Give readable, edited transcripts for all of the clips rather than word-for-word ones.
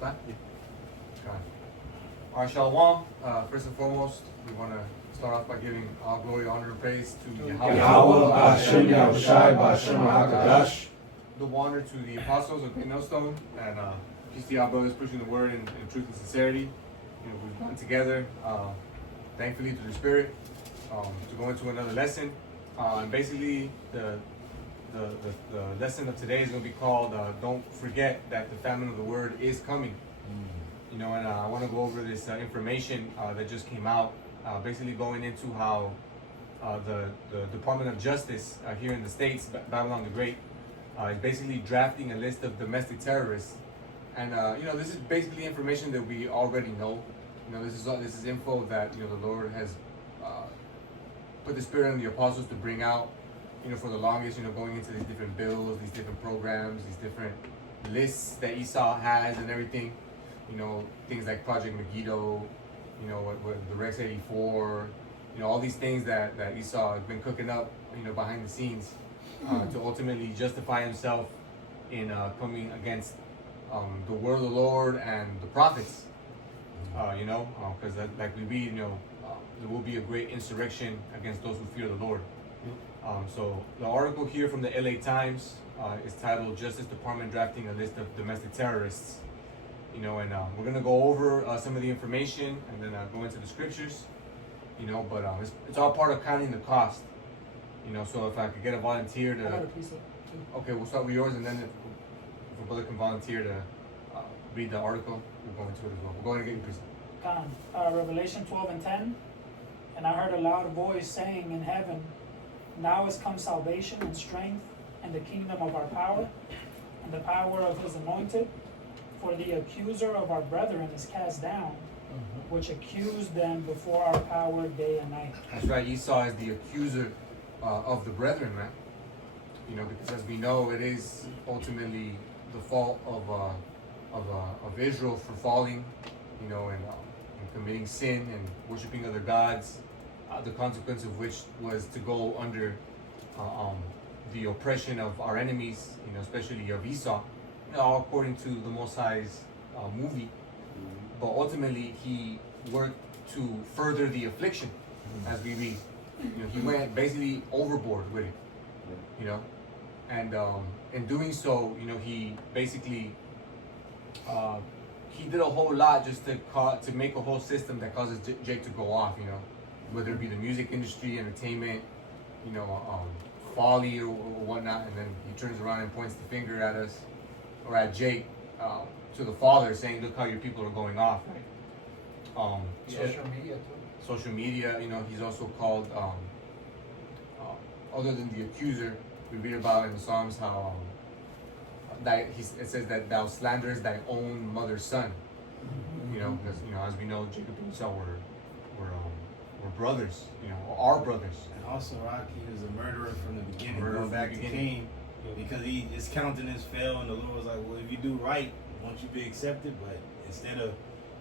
Understand? Okay. All right, Shalom. First and foremost, we want to start off by giving all glory, honor, and praise to Yahweh, Hashem, Yahushai, Hashem, HaKadosh. The honor to the apostles of Great Millstone, and peace to y'all brothers pushing the word in truth and sincerity. You know, we've gotten together, thankfully through the Spirit, to go into another lesson. And basically, the lesson of today is going to be called "Don't Forget That the Famine of the Word is Coming." You know, and I want to go over this information that just came out, basically going into how the Department of Justice here in the States, Babylon the Great, is basically drafting a list of domestic terrorists. And you know, this is basically information that we already know. You know, this is info that, you know, the Lord has put the Spirit on the apostles to bring out. You know, for the longest, you know, going into these different bills, these different programs, these different lists that Esau has and everything. You know, things like Project Megiddo, you know, what the Rex 84, you know, all these things that Esau has been cooking up, you know, behind the scenes to ultimately justify himself in coming against the word of the Lord and the prophets. You know, because like we read, you know, there will be a great insurrection against those who fear the Lord. So the article here from the LA Times is titled "Justice Department Drafting a List of Domestic Terrorists." You know, and we're gonna go over some of the information and then go into the scriptures. You know, but it's all part of counting the cost. You know, so if I could get a volunteer to, okay, we'll start with yours, and then if a brother can volunteer to read the article, we'll go into it as well. We'll go ahead and get your present. Revelation 12:10, and I heard a loud voice saying in heaven, "Now is come salvation and strength and the kingdom of our power and the power of his anointed. For the accuser of our brethren is cast down, which accused them before our power day and night." That's right. Esau is the accuser of the brethren, man. You know, because as we know, it is ultimately the fault of Israel for falling, you know, and committing sin and worshiping other gods. The consequence of which was to go under the oppression of our enemies, you know, especially of Esau. All according to the Most High's movie, but ultimately he worked to further the affliction, as we read. You know, he went basically overboard with it. You know, and in doing so, you know, he basically he did a whole lot just to make a whole system that causes Jake to go off. You know, whether it be the music industry, entertainment, you know, folly or whatnot, and then he turns around and points the finger at us. Or at Jake, to the Father, saying, "Look how your people are going off." Right? Social media too. Social media, you know, he's also called, other than the accuser, we read about in the Psalms how it says that thou slanderest thy own mother's son. You know, because, you know, as we know, Jacob and Esau were brothers. You know, our brothers. And also, Rocky was a murderer from the beginning. Murderer Going back to beginning. Cain. Because his countenance fell, and the Lord was like, "Well, if you do right, won't you be accepted?" But instead of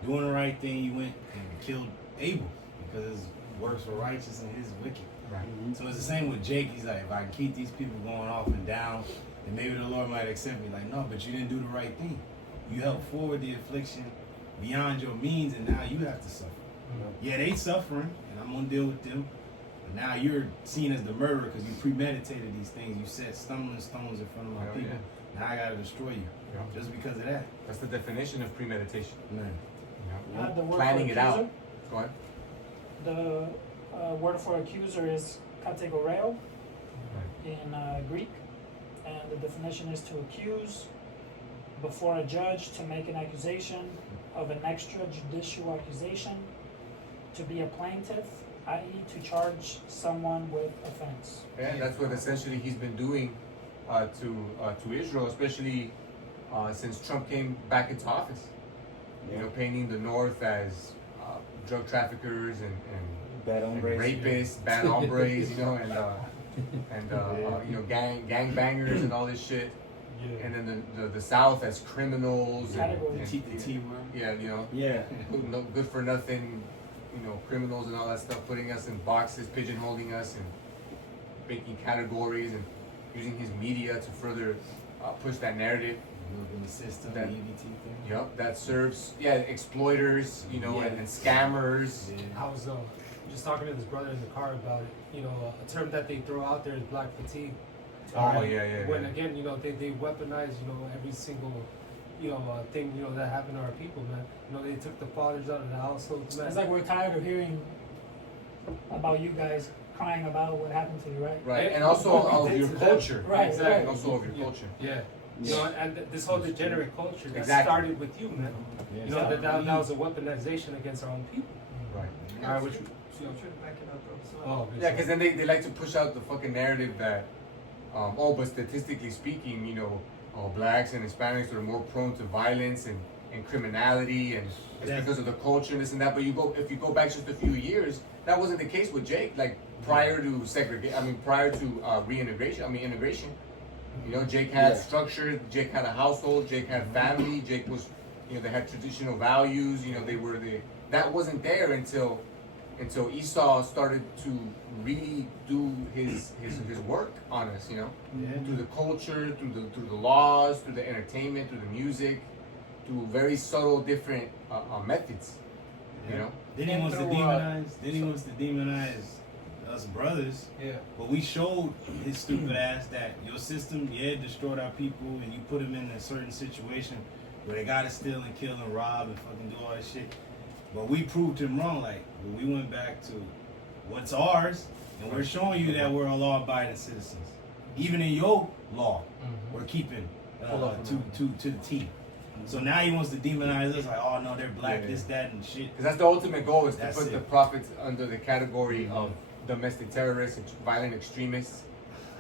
doing the right thing, he went and killed Abel because his works were righteous and his wicked. Right. So it's the same with Jake. He's like, if I can keep these people going off and down, then maybe the Lord might accept me. Like, no, but you didn't do the right thing. You helped forward the affliction beyond your means, and now you have to suffer. Yeah, they suffering, and I'm gonna deal with them. But now you're seen as the murderer because you premeditated these things. You set stumbling stones in front of my people. Yeah. Now I gotta destroy you, just because of that. That's the definition of premeditation. Man. You know, The word planning for it out. accuser, Go ahead. The word for accuser is kategoreo in Greek, and the definition is to accuse before a judge, to make an accusation of an extrajudicial accusation, to be a plaintiff, i.e. to charge someone with offense. Yeah, that's what essentially he's been doing to Israel, especially since Trump came back into office. You know, painting the North as drug traffickers and Bad hombres. rapists, bad hombres, you know, and you know, gang bangers and all this shit. Yeah. And then the South as criminals and The T word. yeah, you know, Yeah. good for nothing, you know, criminals and all that stuff, putting us in boxes, pigeonholing us, and making categories and using his media to further push that narrative. You look in the system, That- the EBT thing. Yep, that serves exploiters, you know, Yeah. and scammers. Yeah. I was just talking to this brother in the car about it. You know, a term that they throw out there is black fatigue. Oh, yeah. When again, you know, they weaponize, you know, every single, you know, thing, you know, that happened to our people, man. You know, they took the fathers out of the households, man. It's like we're tired of hearing about you guys crying about what happened to you, right? Right, and What also we of did your to them. culture. Right, Exactly. And also of your Yeah. culture. Yeah. You know, and this whole degenerate culture that Exactly. started with you, man. Yeah, You know, so that was a weaponization against our own people. Right. All right, which, I'm trying to back it up, bro. So, oh, Yeah, because then they like to push out the fucking narrative that, but statistically speaking, you know, blacks and Hispanics are more prone to violence and criminality, and it's Yeah. because of the culture and this and that. But if you go back just a few years, that wasn't the case with Jake. Like prior to prior to integration. You know, Jake had structure. Jake had a household. Jake had family. Jake was, you know, they had traditional values. You know, that wasn't there until Esau started to really do his work on us, you know, through the culture, through the laws, through the entertainment, through the music, through very subtle different methods, you know. Then he wants to demonize. Then he wants to demonize us brothers. yeah. But we showed his stupid ass that your system, destroyed our people, and you put them in a certain situation where they gotta steal and kill and rob and fucking do all that shit. But we proved him wrong. Like, we went back to what's ours, and we're showing you that we're a law-abiding citizens. Even in your law, we're keeping to the T. So now he wants to demonize us, like, oh no, they're black, Yeah. this, that, and shit. Because that's the ultimate goal, is to That's put the it. prophets under the category of domestic terrorists, violent extremists,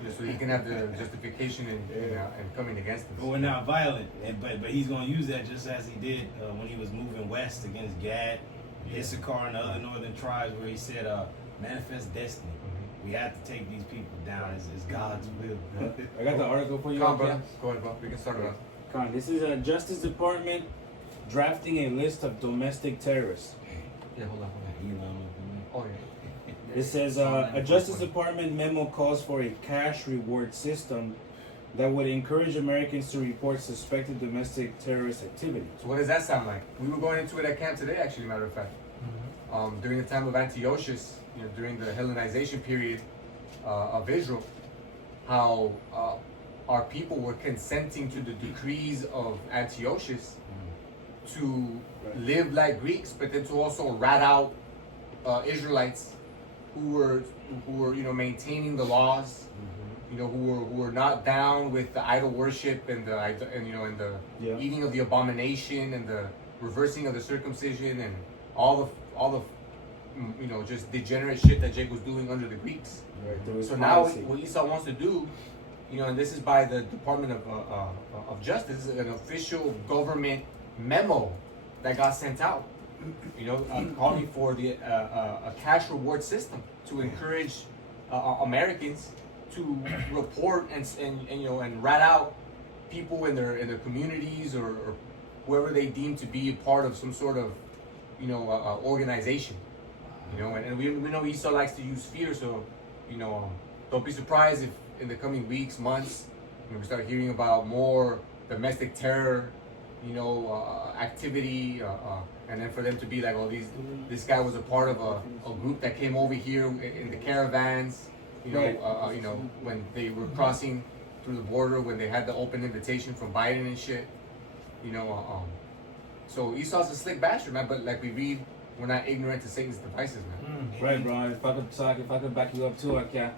you know, so he can have the justification and coming against us. But we're not violent, but he's gonna use that just as he did when he was moving west against Gad, Issachar, and the other northern tribes, where he said, manifest destiny. We have to take these people down. It's God's will. I got the article for you. Come on, okay? brother. Go ahead, bro. We can start it off. Come on, this is a Justice Department drafting a list of domestic terrorists. Yeah, hold on. Oh, yeah. It says a Justice Department memo calls for a cash reward system that would encourage Americans to report suspected domestic terrorist activity. So what does that sound like? We were going into it at camp today, actually, matter of fact. During the time of Antiochus, you know, during the Hellenization period of Israel, how our people were consenting to the decrees of Antiochus to live like Greeks, but then to also rat out Israelites who were you know, maintaining the laws, you know, who were not down with the idol worship and the eating of the abomination and the reversing of the circumcision and all the you know, just degenerate shit that Jake was doing under the Greeks. Right, So now what Esau wants to do, you know, and this is by the Department of Justice, this is an official government memo that got sent out, you know, calling for a cash reward system to encourage Americans to report and you know, and rat out people in their communities or whoever they deem to be a part of some sort of, you know, organization. You know, and we know Esau likes to use fear, so, you know, don't be surprised if in the coming weeks, months, you know, we start hearing about more domestic terror, you know, activity, and then for them to be like, oh, this guy was a part of a group that came over here in the caravans, you know, when they were crossing through the border, when they had the open invitation from Biden and shit, you know, so Esau's a slick bastard, man, but like we read, we're not ignorant to Satan's devices, man. Right, bro. If I could back you up too, okay.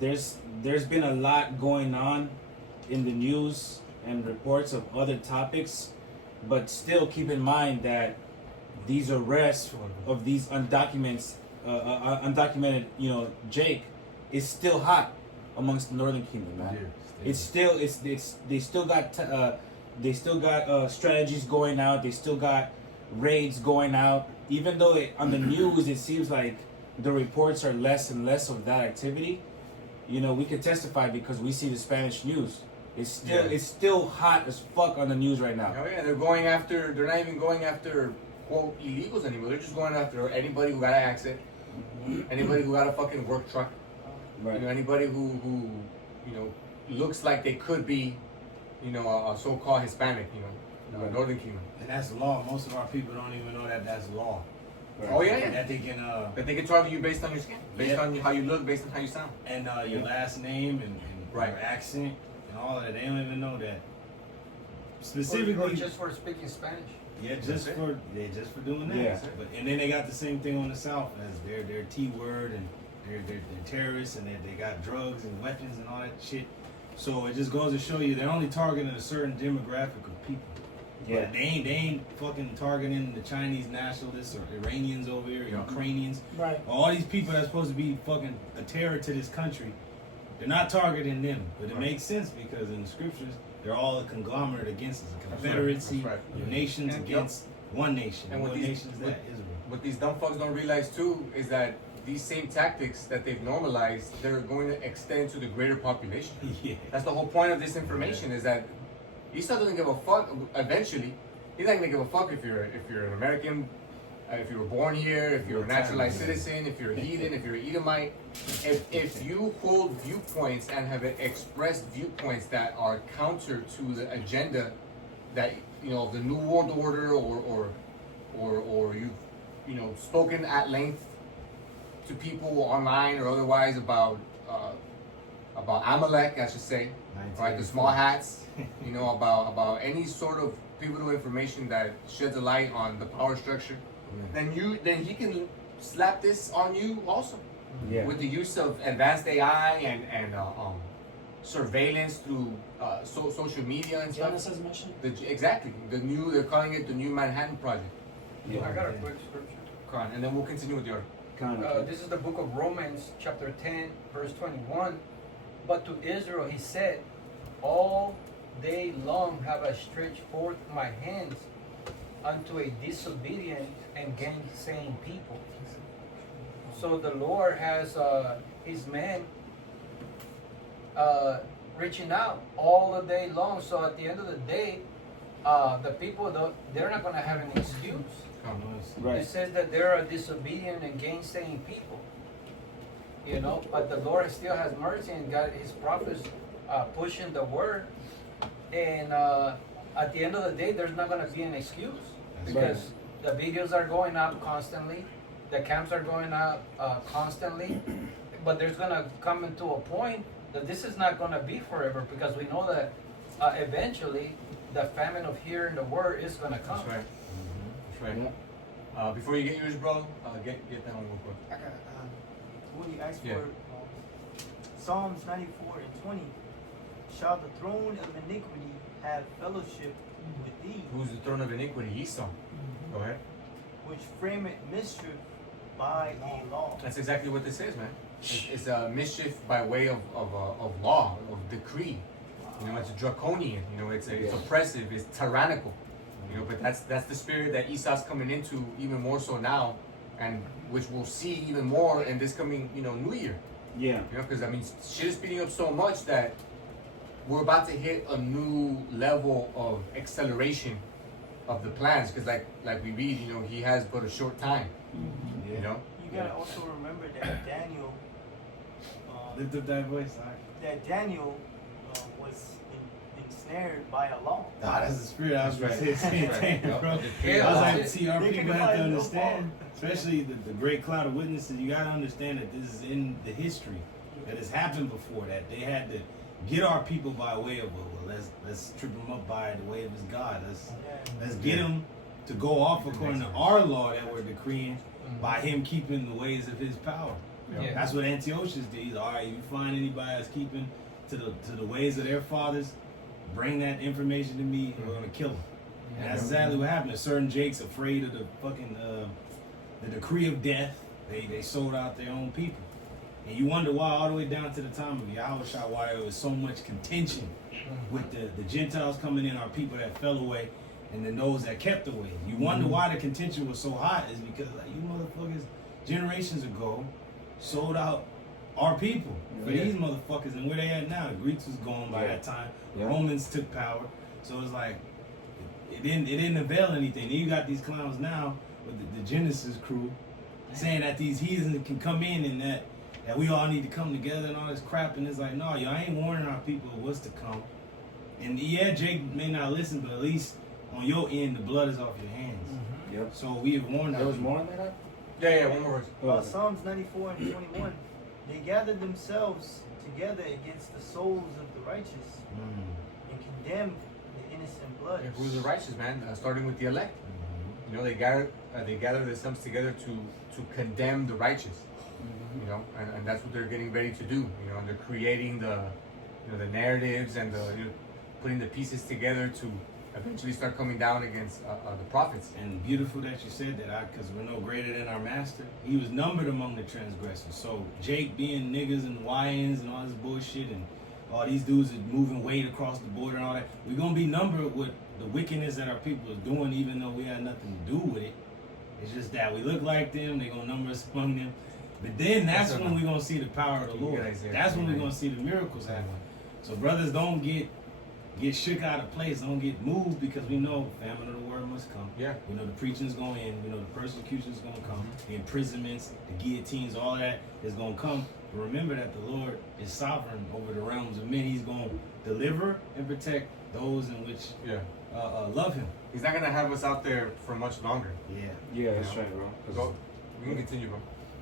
There's been a lot going on in the news and reports of other topics, but still keep in mind that these arrests of these undocumented, you know, Jake, is still hot amongst the Northern Kingdom, man. It's they still got strategies going out. They still got raids going out. Even though on the news it seems like the reports are less and less of that activity, you know, we can testify because we see the Spanish news. It's still hot as fuck on the news right now. Oh yeah, they're not even going after, quote, illegals anymore. They're just going after anybody who got an accent, anybody who got a fucking work truck, Right. you know, anybody who you know, looks like they could be a so-called Hispanic, the Northern Kingdom. And that's law. Most of our people don't even know that that's law. Oh yeah. That they can target you based on your skin, based on how you look, based on how you sound, and your last name and right. your accent and all of that. They don't even know that. Specifically, or just for speaking Spanish. Yeah, just for doing that. Yeah. But and then they got the same thing on the South as their T word and they're terrorists and they got drugs and weapons and all that shit. So it just goes to show you they're only targeting a certain demographic of people. Yeah. But they ain't fucking targeting the Chinese nationalists or Iranians over here, Ukrainians. Right. All these people that's supposed to be fucking a terror to this country. They're not targeting them. But it makes sense because in the scriptures they're all a conglomerate against us, a confederacy, nations against one nation. And what what nation is that? Israel. What these dumb fucks don't realize too is that these same tactics that they've normalized, they're going to extend to the greater population. Yeah. That's the whole point of this information is that Esau doesn't give a fuck. Eventually, he's not gonna give a fuck if you're an American, if you were born here, if you're a naturalized citizen, if you're a heathen, if you're an Edomite. If you hold viewpoints and have expressed viewpoints that are counter to the agenda that of the New World Order or you've spoken at length to people online or otherwise about Amalek, I should say, right? The small hats, about any sort of pivotal information that sheds a light on the power structure. Then he can slap this on you also. Yeah. With the use of advanced AI and surveillance through social media and stuff. Genesis mission. Exactly. They're calling it the New Manhattan Project. Yeah. I got a quick scripture. Come on, and then we'll continue with the article. Kind of. This is the book of Romans, chapter 10, verse 21. But to Israel he said, all day long have I stretched forth my hands unto a disobedient and gainsaying people. So the Lord has his men reaching out all the day long. So at the end of the day, the people, they're not going to have an excuse. Right. It says that they're a disobedient and gainsaying people. But the Lord still has mercy and got his prophets pushing the word. And at the end of the day, there's not going to be an excuse. Because the videos are going up constantly. The camps are going up constantly. But there's going to come into a point that this is not going to be forever because we know that eventually the famine of hearing the word is going to come. That's right. That's right. Yeah. Before you get yours, bro, get that one real quick. I got when you asked Yeah. for Psalms 94 and 20. Shall the throne of iniquity have fellowship with thee, Who's the throne of iniquity? Esau. Go ahead. which frameth mischief by a law? That's exactly what this is, man. It's a mischief by way of law, of decree. It's draconian. It's oppressive. It's tyrannical. But that's the spirit that Esau's coming into even more so now, and which we'll see even more in this coming New Year. Yeah. Because shit is speeding up so much that we're about to hit a new level of acceleration of the plans. Because like we read, he has but a short time. You gotta also remember that Daniel, Lift up that voice, alright. that Daniel was ensnared by a law. Nah, that's the spirit. I was going to say the same thing, bro. Yeah, I was like, that's see, our They people can have to find no understand, especially the great cloud of witnesses, you got to understand that this is in the history that has happened before, that they had to get our people by way of, let's trip them up by the way of his God. Let's get them to go off according to our law that we're decreeing by him keeping the ways of his power. Yeah. That's what Antiochus did. All right, you find anybody that's keeping to the ways of their fathers, bring that information to me, and we're gonna kill them. And that's exactly what happened. A certain Jake's afraid of the fucking the decree of death. They sold out their own people. And you wonder why all the way down to the time of Yahushua, why there was so much contention with the Gentiles coming in, our people that fell away, and then those that kept away. You wonder why the contention was so hot is because you motherfuckers generations ago sold out our people for these motherfuckers, and where they at now? The Greeks was gone by that time. The Romans took power, so it's like it didn't avail anything. Then you got these clowns now with the Genesis crew saying that these heathens can come in and that we all need to come together and all this crap, and it's like, no, y'all ain't warning our people of what's to come. And yeah, Jake may not listen, but at least on your end, the blood is off your hands. Yep. So we have warned There them. was more on that? Yeah, one more verse. Oh, Psalms 94 and 21. They gathered themselves together against the souls of the righteous and condemned the innocent blood. Yeah, who's the righteous, man? Starting with the elect. You know, they gather themselves together to condemn the righteous. You know, and that's what they're getting ready to do. You know, and they're creating the narratives and putting the pieces together to eventually start coming down against the prophets. And beautiful that you said that, because we're no greater than our master. He was numbered among the transgressors. So Jake being niggas and YNs and all this bullshit and all these dudes are moving weight across the border and all that, we're going to be numbered with the wickedness that our people is doing, even though we had nothing to do with it. It's just that we look like them, they're going to number us among them. But then that's when we're going to see the power of the Lord. That's when we're going to see the miracles happen. So brothers, don't get shook out of place, don't get moved, because we know famine of the word must come. Yeah. We know the preaching's going to end. We know the persecution's going to come. The imprisonments, the guillotines, all of that is going to come. But remember that the Lord is sovereign over the realms of men. He's going to deliver and protect those in which love him. He's not gonna have us out there for much longer. Yeah, that's right, bro. So we can continue, bro.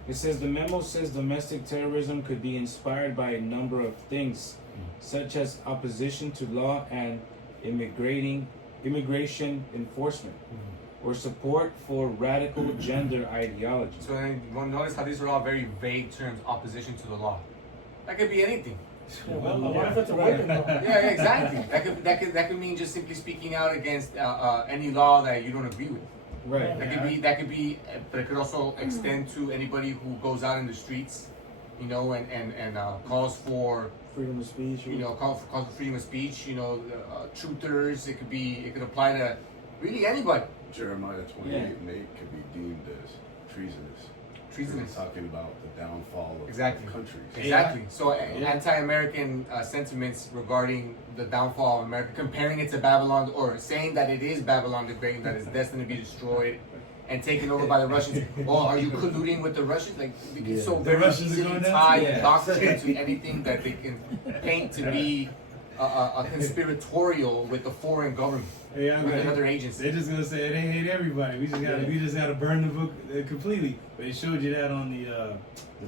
It says the memo says domestic terrorism could be inspired by a number of things, such as opposition to law and immigration enforcement, or support for radical gender ideology. So then you want to notice how these are all very vague terms. Opposition to the law. That could be anything. Yeah, well, what if it's a weapon though? Yeah, exactly. That could mean just simply speaking out against any law that you don't agree with. Right. That could be, but it could also extend to anybody who goes out in the streets, you know, and calls for Freedom of speech. calls for freedom of speech. You know, truthers. It could apply to really anybody. Jeremiah 28 and 8 could be deemed as treasonous. Treasonous. It's talking about the downfall of Exactly. countries. Exactly. So anti-American sentiments regarding the downfall of America, comparing it to Babylon, or saying that it is Babylon the Great, that is destined to be destroyed and taken over by the Russians. Oh, are you colluding with the Russians? Like, they can so The very Russians are easily going down? tie Yeah. doctrine to anything that they can paint to be a conspiratorial with the foreign government, Hey, with another agency. They're just gonna say they hate everybody. We just gotta burn the book completely. But it showed you that on the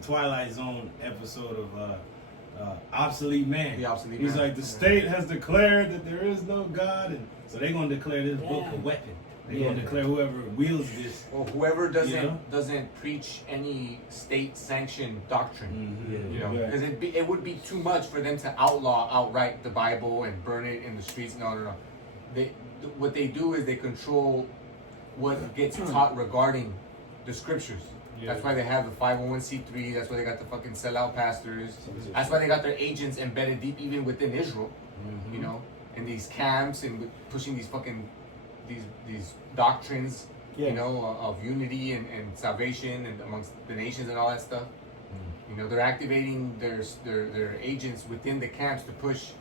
Twilight Zone episode of Obsolete Man. The Obsolete He's Man. like, the state has declared that there is no God, and so they're gonna declare this book a weapon. They're gonna declare whoever wields this. Or whoever You know? doesn't preach any state-sanctioned doctrine. You know, Yeah. because it would be too much for them to outlaw outright the Bible and burn it in the streets. No. What they do is they control what gets taught regarding the scriptures. That's why they have the 501c3. That's why they got the fucking sellout pastors. That's why they got their agents embedded deep even within Israel. You know, in these camps and pushing these fucking these doctrines. You know, of unity and salvation and amongst the nations and all that stuff. You know, they're activating their agents within the camps to push,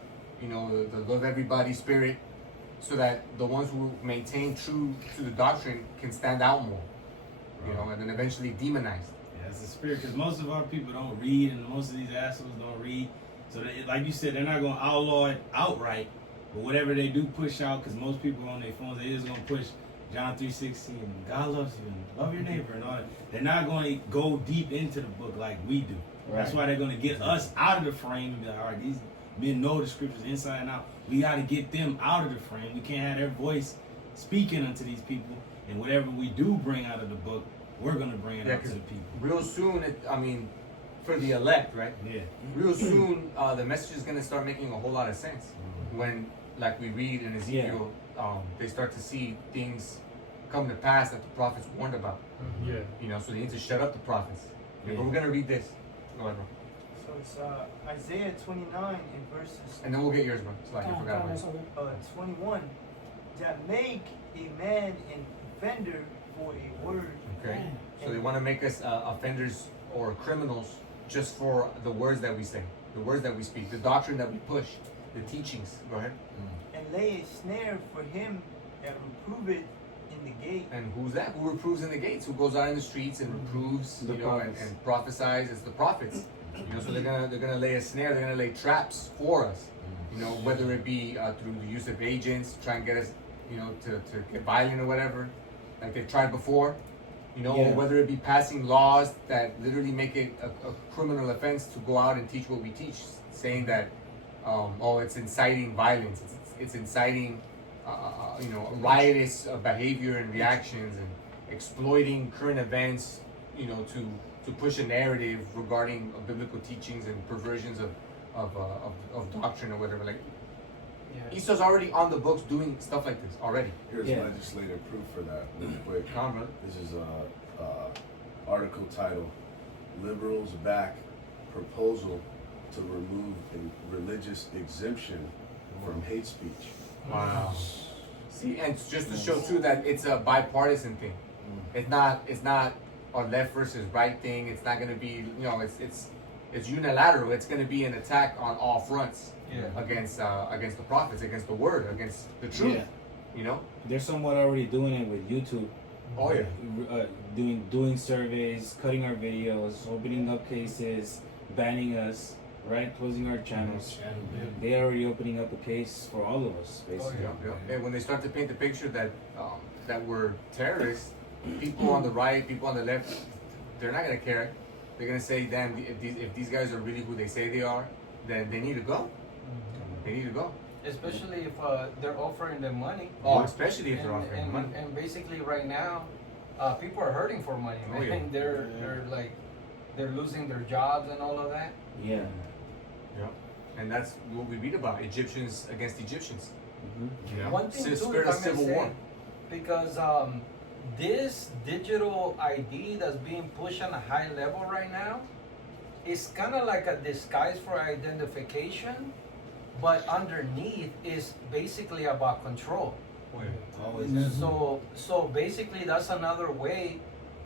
you know, the love everybody spirit, so that the ones who maintain true to the doctrine can stand out more. You know, and then eventually demonized. Yeah, it's the spirit, because most of our people don't read, and most of these assholes don't read. So, like you said, they're not going to outlaw it outright, but whatever they do push out, because most people on their phones, they just going to push John 3:16, and God loves you, and love your neighbor, and all that. They're not going to go deep into the book like we do. Right. That's why they're going to get us out of the frame and be like, all right, these men know the scriptures inside and out. We got to get them out of the frame. We can't have their voice speaking unto these people, and whatever we do bring out of the book, we're going to bring it out to the people. Real soon, for the elect, right? Yeah. Real soon, the message is going to start making a whole lot of sense. When, like we read in Ezekiel, they start to see things come to pass that the prophets warned about. Yeah. You know, so they need to shut up the prophets. But we're going to read this. Go ahead, bro. So it's Isaiah 29 in verses And then we'll get yours, bro. So I forgot about it. 21. That make a man an offender for a word. Okay. So they want to make us offenders or criminals just for the words that we say, the words that we speak, the doctrine that we push, the teachings. Go ahead. And lay a snare for him that reproveth in the gate. And who's that? Who reproves in the gates? Who goes out in the streets and reproves, you know, and prophesies? It's the prophets. You know, so they're gonna lay a snare. They're gonna lay traps for us. You know, whether it be through the use of agents, to try and get us, you know, to get violent or whatever, like they've tried before. You know, Yeah. or whether it be passing laws that literally make it a criminal offense to go out and teach what we teach, saying that, oh, it's inciting violence, it's inciting, you know, riotous behavior and reactions, and exploiting current events, you know, to push a narrative regarding biblical teachings and perversions of doctrine or whatever. Like, Yeah. Esau's already on the books doing stuff like this already. Here's Yeah. legislative proof for that, real quick. Come on, brother. This is article title: Liberals back proposal to remove a religious exemption from hate speech. Wow. See, and just to show too that it's a bipartisan thing. It's not a left versus right thing. It's not gonna be, you know, it's unilateral. It's gonna be an attack on all fronts Yeah. against the prophets, against the word, against the truth. Yeah. You know? They're somewhat already doing it with YouTube. Oh yeah. Doing surveys, cutting our videos, opening up cases, banning us, right? Closing our channels. They're already opening up a case for all of us, basically. Yeah, yeah. And when they start to paint the picture that that we're terrorists, people on the right, people on the left, they're not gonna care. They're gonna say, "Damn, if these guys are really who they say they are, then they need to go. They need to go." Especially if they're offering them money. Oh, especially if they're offering and, money. and basically right now, people are hurting for money, Oh, man. yeah. They're like they're losing their jobs and all of that. Yeah. Yeah. And that's what we read about: Egyptians against Egyptians. Mm-hmm. You know? One thing too, Spirit if of I may civil say, war. because this digital ID that's being pushed on a high level right now is kind of like a disguise for identification, but underneath is basically about control. Oh, yeah. Always has been. So basically that's another way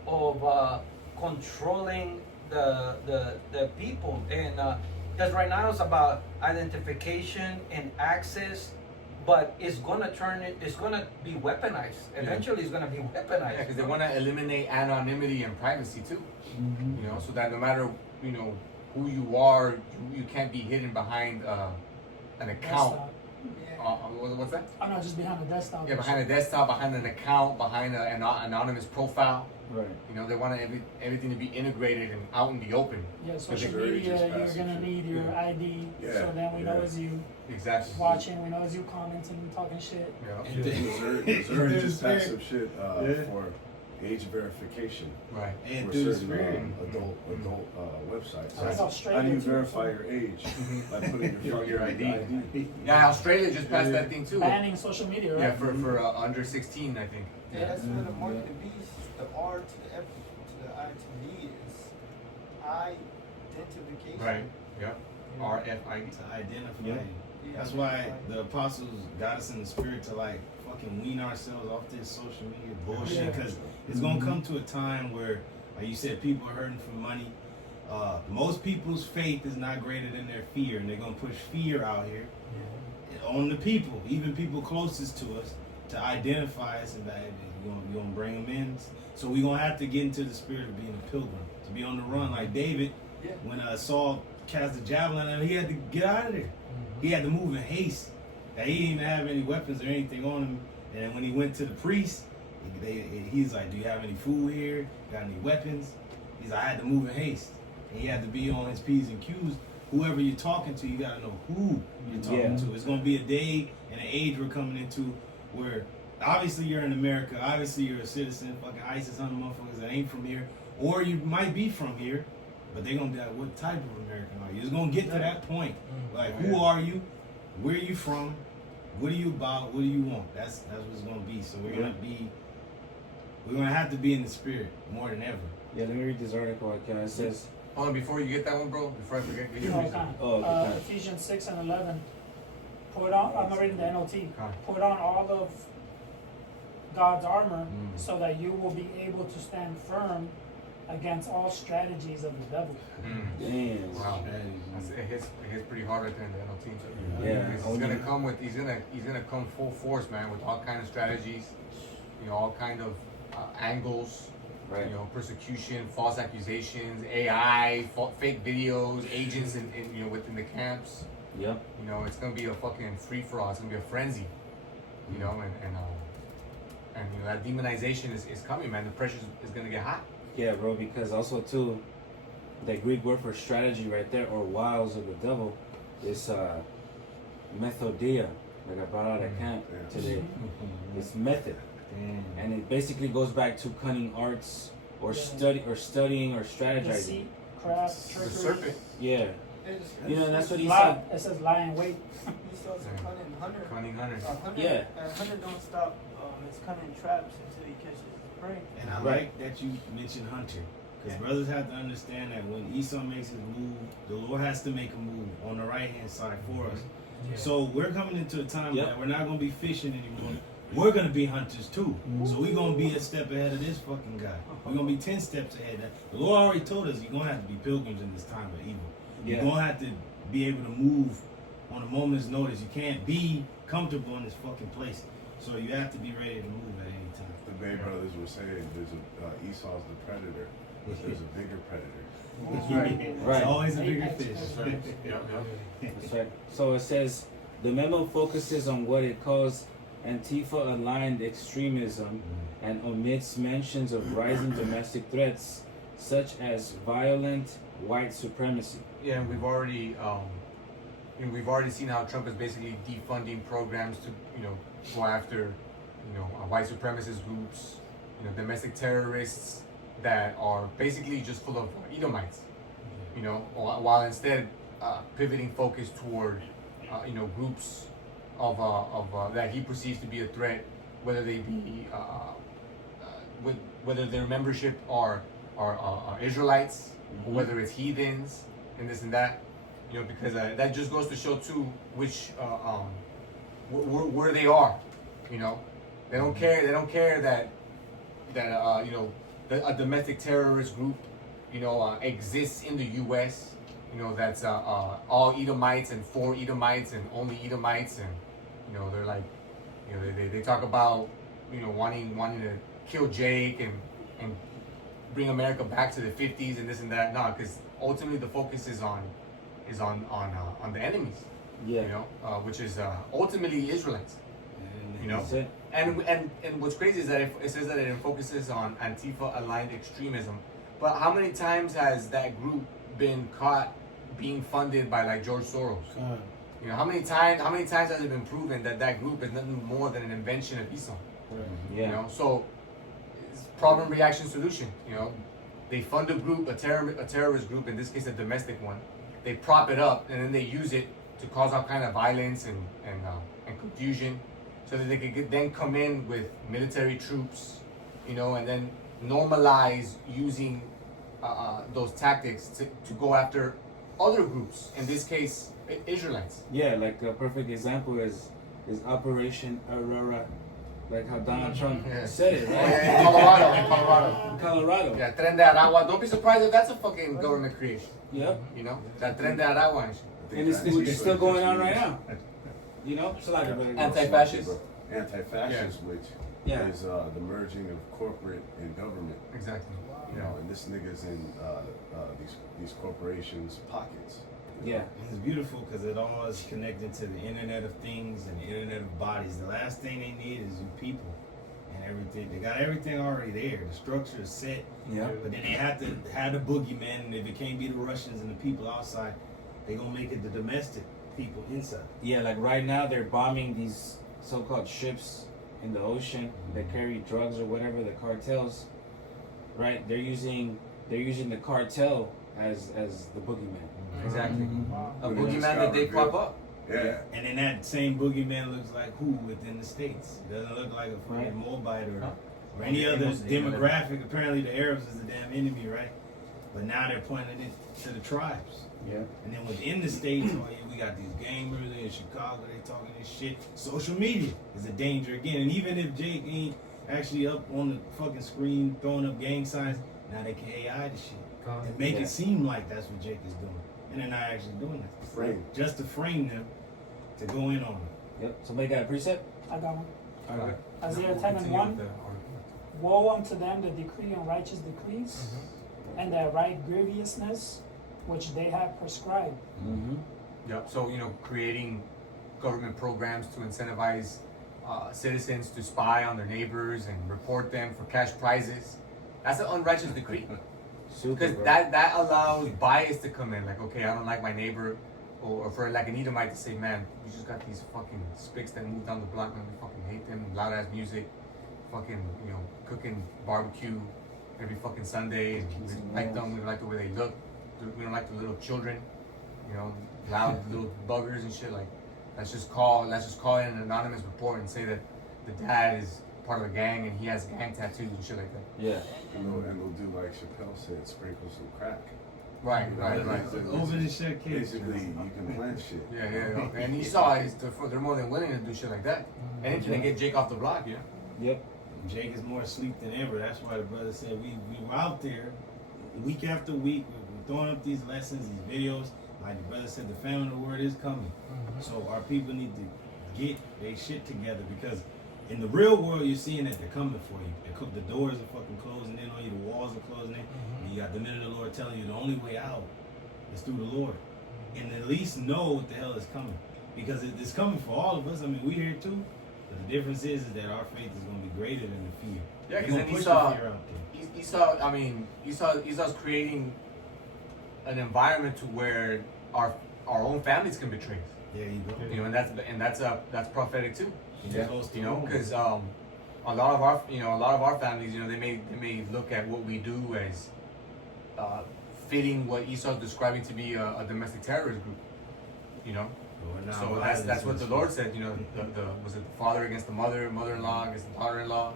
of controlling the people, and because right now it's about identification and access, but it's gonna be weaponized. Eventually it's gonna be weaponized. Yeah, because they want to eliminate anonymity and privacy too. Mm-hmm. You know, so that no matter, you know, who you are, you can't be hidden behind an account. Desktop. What's that? I'm not just behind the desktop. Yeah, behind a desktop, behind an account, behind an anonymous profile. Right. You know, they want everything to be integrated and out in the open. Yeah, social very media, just you're passive gonna shit. need your Yeah. ID, Yeah, so then we know yeah. it's you Exactly. watching, we know it's you commenting, talking shit. Yeah. And then- Missouri Through just the passed spirit. some shit Yeah. for age verification Right. And for through the certain spirit. adult websites. That's How Australia do you too, verify so- your age? Mhm. By putting Your fucking ID. Yeah, Australia just passed that thing too. Banning social media, right? Yeah, for under 16, I think. Yeah, that's where the mark of the beast, the R to the F to the I to the E is identification. Right. Yep. Yeah. RFID. To identify. Yeah. Yeah, That's why identify. the apostles got us in the spirit to like fucking wean ourselves off this social media bullshit. Yeah. Because it's gonna come to a time where, like you said, people are hurting for money. Most people's faith is not greater than their fear, and they're gonna push fear out here on the people, even people closest to us, to identify us and that you gonna bring them in. So we're gonna have to get into the spirit of being a pilgrim, to be on the run like David. Yeah. When Saul cast the javelin at him, he had to get out of there. He had to move in haste. That he didn't even have any weapons or anything on him. And when he went to the priest, he's like, "Do you have any food here? Got any weapons?" He's like, "I had to move in haste." And he had to be on his P's and Q's. Whoever you're talking to, you gotta know who you're talking to. It's gonna be a day and an age we're coming into where obviously you're in America, obviously you're a citizen, fucking ISIS on the motherfuckers that ain't from here, or you might be from here, but they're gonna be like, what type of American are you? It's gonna get to that point. Like, who are you? Where are you from? What are you about? What do you want? That's what it's gonna be. So we're gonna have to be in the spirit more than ever. Yeah, let me read this article. Okay, it says, Hold on, before you get that one, bro. Before I forget, get You your know, reason. kind Oh, of. okay. Ephesians 6 and 11. Put on, I'm reading the NLT. Okay. Put on all of God's armor Mm. so that you will be able to stand firm against all strategies of the devil. damn. Wow. Strategy. It hits pretty hard right there in the NLT. Yeah. He's gonna come full force, man, with all kind of strategies, you know, all kind of angles, Right. you know, persecution, false accusations, AI, fake videos, agents in you know within the camps. Yep. You know, it's gonna be a fucking free for all. It's gonna be a frenzy. You know, and you know that demonization is coming, man. The pressure is gonna get hot. Yeah, bro. Because also too, the Greek word for strategy right there, or wiles of the devil, is methodia. Like I brought out at camp today. It's method, and it basically goes back to cunning arts or studying or strategizing. Deceit, craft, The trickery. serpent. Yeah. You know, and that's what he Lie. said. It says lie and wait. Esau's a cunning hunter. Cunning hunter. A hunter, Yeah. a hunter don't stop his cunning traps until he catches his prey. And I Right. like that you mentioned Hunter. Because brothers have to understand that when Esau makes his move, the Lord has to make a move on the right hand side for us. Yeah. So we're coming into a time Yep. that we're not going to be fishing anymore. We're going to be hunters too. So we're going to be a step ahead of this fucking guy. We're going to be 10 steps ahead. The Lord already told us you're going to have to be pilgrims in this time of evil. Yeah. You're going to have to be able to move on a moment's notice. You can't be comfortable in this fucking place. So you have to be ready to move at any time. The Bay brothers were saying there's a Esau's the predator, but there's a bigger predator. Right. It's always a bigger fish. That's right. So it says the memo focuses on what it calls Antifa-aligned extremism and omits mentions of rising domestic threats such as violent white supremacy. Yeah, and we've already seen how Trump is basically defunding programs to, you know, go after, you know, white supremacist groups, you know, domestic terrorists that are basically just full of Edomites, you know, while instead pivoting focus toward, you know, groups of that he perceives to be a threat, whether they be whether their membership are Israelites, or whether it's heathens and this and that, you know, because that just goes to show too which where they are, you know. They don't care. They don't care that you know, a domestic terrorist group, you know, exists in the U.S. You know, that's all Edomites and for Edomites and only Edomites, and you know, they're like, you know, they talk about, you know, wanting to kill Jake and bring America back to the 50s and this and that. No, because ultimately the focus is on the enemies. Yeah. You know, which is ultimately Israelites. You know, That's it. and what's crazy is that it says that it focuses on Antifa-aligned extremism, but how many times has that group been caught being funded by like George Soros? You know, how many times has it been proven that group is nothing more than an invention of Esau? Yeah. You know, so it's problem, reaction, solution. You know, they fund a group, a terrorist group, in this case a domestic one. They prop it up and then they use it to cause all kind of violence and confusion, so that they could then come in with military troops, you know, and then normalize using those tactics to go after other groups. In this case, Israelites. Yeah, like a perfect example is Operation Aurora, like how Donald Trump said it, right? In Colorado. In Colorado. Yeah, Tren de Aragua. Don't be surprised if that's a fucking government creation. Yep. You know, that Tren de Aragua and shit. And it's still going on right now. You know, so like Anti-fascist. Anti-fascist, which Yeah. is the merging of corporate and government. Exactly. You know, and this nigga's in these corporations' pockets. Yeah. And it's beautiful because it all is connected to the Internet of Things and the Internet of Bodies. The last thing they need is you people and everything. They got everything already there. The structure is set. Yeah. But then they have to have the boogeyman, and if it can't be the Russians and the people outside, they gonna make it the domestic people inside. Yeah, like right now they're bombing these so-called ships in the ocean that carry drugs or whatever, the cartels. Right? They're using the cartel as the boogeyman. Exactly. Wow. A When it boogeyman just that got they revealed. prop up. Yeah. And then that same boogeyman looks like who within the states? It doesn't look like a fucking Right. Moabite or Huh? any other Amos- demographic. Apparently the Arabs is the damn enemy, right? But now they're pointing it to the tribes. Yeah. And then within the states, oh yeah, we got these gamers in Chicago, they talking this shit. Social media is a danger again. And even if Jake ain't actually up on the fucking screen throwing up gang signs, now they can AI the shit. And make Yeah. it seem like that's what Jake is doing. And they're not actually doing that. Frame. Just to frame them to go in on them. Yep. Somebody got a precept? I got one. Alright. Isaiah 10 and Continue 1. with the article. Woe unto them that decree unrighteous decrees, and that write grievousness which they have prescribed. Mm-hmm. Yep. So creating government programs to incentivize citizens to spy on their neighbors and report them for cash prizes. That's an unrighteous decree. Super, Because bro. that allows bias to come in. Like, okay, I don't like my neighbor, or for like an Edomite to say, man, we just got these fucking spics that move down the block, man, we fucking hate them. Loud ass music, fucking cooking barbecue every fucking Sunday. And we don't like them. We don't like the way they look. We don't like the little children. Loud little buggers and shit. Like, let's just call in an anonymous report and say that the dad is part of a gang and he has gang tattoos and shit like that. Yeah. And they'll do like Chappelle said, sprinkle some crack. Right. Open and shut case. Basically, you can plant shit. Yeah. And you saw they're more than willing to do shit like that. Anything to get Jake off the block, Yep. Jake is more asleep than ever. That's why the brother said we were out there week after week. We're throwing up these lessons, these videos. Like the brother said, the famine of the word is coming. So our people need to get their shit together, because in the real world, you're seeing that they're coming for you. The doors are fucking closing in on you. The walls are closing in. And you got the men of the Lord telling you the only way out is through the Lord. And at least know what the hell is coming. Because it's coming for all of us. I mean, we here too. But the difference is that our faith is going to be greater than the fear. Yeah, They're because gonna then push the fear out there. Esau's creating an environment to where our own families can betray us. There you go. And that's prophetic too. Yeah. Because a lot of our families, they may look at what we do as fitting what Esau's describing to be a domestic terrorist group. So that's what the Lord said. Was it the father against the mother, mother-in-law against the daughter-in-law,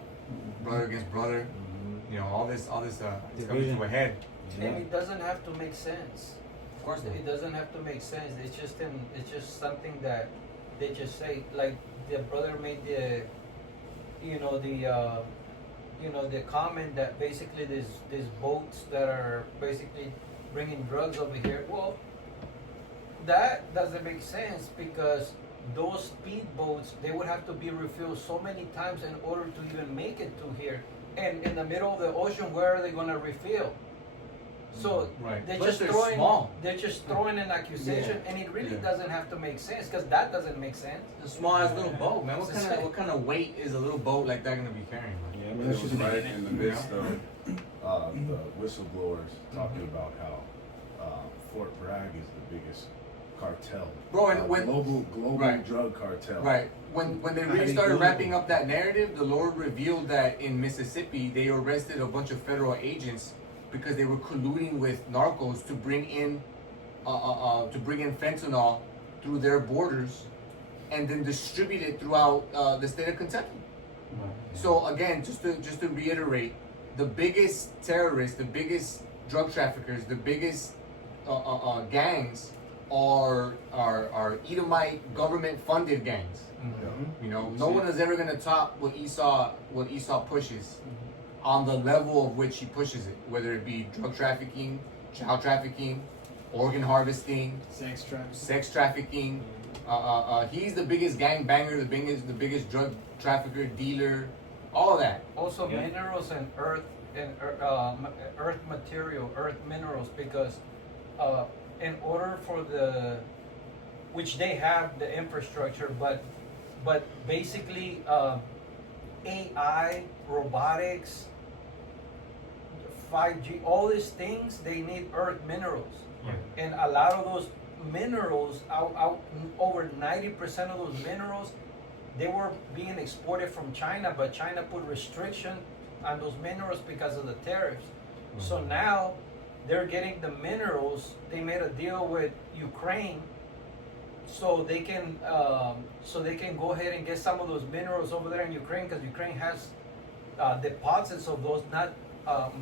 brother against brother. All this is coming to a head. And it doesn't have to make sense. Of course not. It doesn't have to make sense. It's just something that they just say. Like the brother made the comment that basically these boats that are basically bringing drugs over here. Well, that doesn't make sense, because those speedboats, they would have to be refilled so many times in order to even make it to here. And in the middle of the ocean, where are they going to refill? So Right. they're Plus just they're throwing. small. They're just throwing an accusation, and it really doesn't have to make sense, because that doesn't make sense. It's a small ass little boat, man. It's the What kind of weight is a little boat like that gonna be carrying? Man? Yeah, It but was that's just right in the midst of the whistleblowers talking about how Fort Bragg is the biggest cartel. Bro, and when global Right. drug cartel. Right. When they How really they started do it? wrapping up that narrative, the Lord revealed that in Mississippi they arrested a bunch of federal agents because they were colluding with narcos to bring in fentanyl through their borders and then distribute it throughout the state of Kentucky. So again, just to reiterate, the biggest terrorists, the biggest drug traffickers, the biggest gangs are Edomite government funded gangs. No one is ever gonna top what Esau pushes on the level of which he pushes it, whether it be drug trafficking, child trafficking, organ harvesting, sex trafficking. He's the biggest gang banger, the biggest drug trafficker, dealer, all of that. Also, minerals and earth material, earth minerals, because in order for which they have the infrastructure, but basically AI, robotics, 5G, all these things, they need earth minerals. And a lot of those minerals, over 90% of those minerals, they were being exported from China, but China put restriction on those minerals because of the tariffs. So now they're getting the minerals. They made a deal with Ukraine, so they can go ahead and get some of those minerals over there in Ukraine, because Ukraine has deposits of those, not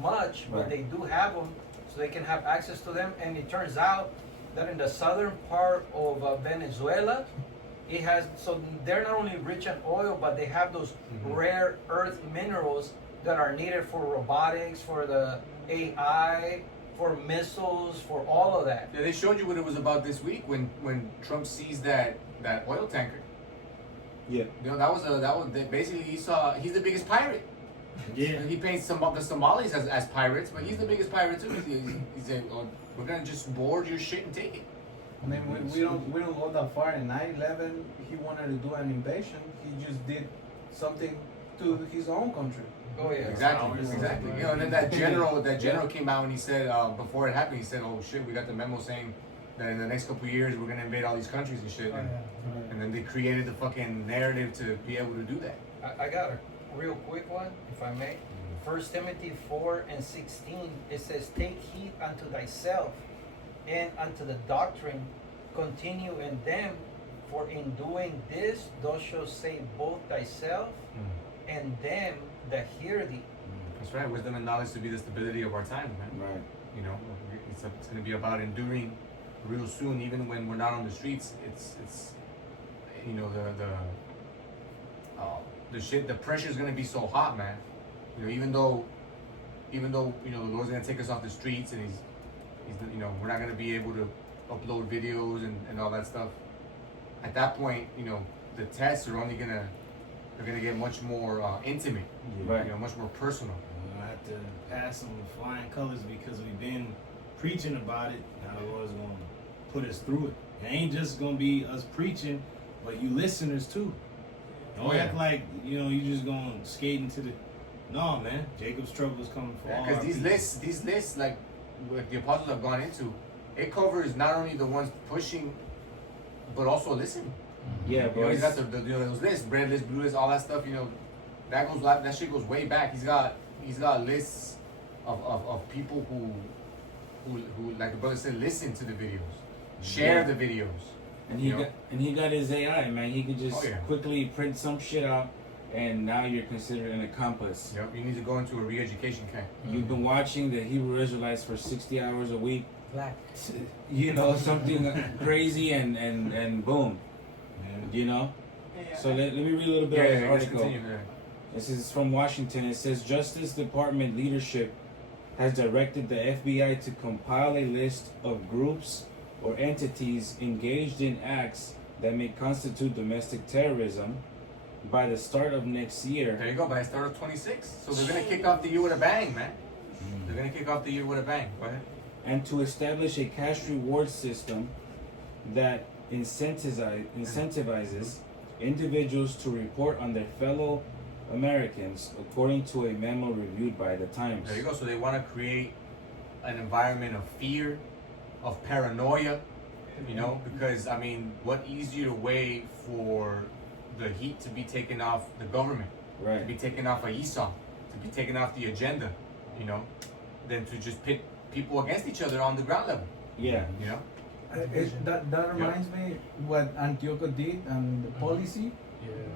much, but they do have them, so they can have access to them. And it turns out that in the southern part of Venezuela, so they're not only rich in oil, but they have those rare earth minerals that are needed for robotics, for the AI, for missiles, for all of that. Yeah, they showed you what it was about this week when Trump seized that oil tanker. Yeah. That was basically he's the biggest pirate. Yeah. He paints the Somalis as pirates, but he's the biggest pirate too. He said, "Oh, we're gonna just board your shit and take it." I mean, we don't go that far. In 9/11, he wanted to do an invasion. He just did something to his own country. Oh yeah. Exactly. You know, and then that general came out and he said, before it happened, he said, "Oh shit, we got the memo saying that in the next couple of years we're gonna invade all these countries and shit." Oh, And, yeah. and then they created the fucking narrative to be able to do that. I got a real quick one, if I may. 1 Timothy 4:16, it says, "Take heed unto thyself and unto the doctrine, continue in them, for in doing this thou shalt save both thyself and them that hear thee." That's right. Wisdom and knowledge to be the stability of our time, man. Right. You know, it's going to be about enduring real soon, even when we're not on the streets. It's you know, the shit, the pressure is going to be so hot, man. You know, even though you know the Lord's going to take us off the streets and he's you know, we're not going to be able to upload videos and all that stuff. At that point, you know, the tests are only they're gonna get much more intimate, Right. you know, much more personal. We're gonna have to pass some flying colors because we've been preaching about it. Now the Lord's gonna put us through it. It ain't just gonna be us preaching, but you listeners too. Don't act like, you know, you just going skate into the. No, man. Jacob's trouble is coming for all. Because our these lists, like what the apostles have gone into, it covers not only the ones pushing, but also listening. Yeah, You know, but he's got you know, those lists, red list, blue list, all that stuff. You know, that shit goes way back. He's got lists of people who like the brother said, listen to the videos, share the videos. and he got his AI, man. He could just quickly print some shit out, and now you're considered an accomplice. Yep, you need to go into a re-education camp. You've been watching the Hebrew Israelites for 60 hours a week. Black. You know, something crazy and boom. You know? Yeah, So let me read a little bit of the let's article. continue. Yeah. This is from Washington. It says Justice Department leadership has directed the FBI to compile a list of groups or entities engaged in acts that may constitute domestic terrorism by the start of next year. There you go, by the start of 26. So they're gonna kick off the year with a bang, man. They're gonna kick off the year with a bang. Go ahead. And to establish a cash reward system that incentivizes individuals to report on their fellow Americans, according to a memo reviewed by the Times. There you go. So they want to create an environment of fear, of paranoia, you know, because I mean, what easier way for the heat to be taken off the government, Right. to be taken off Esau, to be taken off the agenda, you know, than to just pit people against each other on the ground level, Yeah. you know. That reminds me what Antioch did and the policy.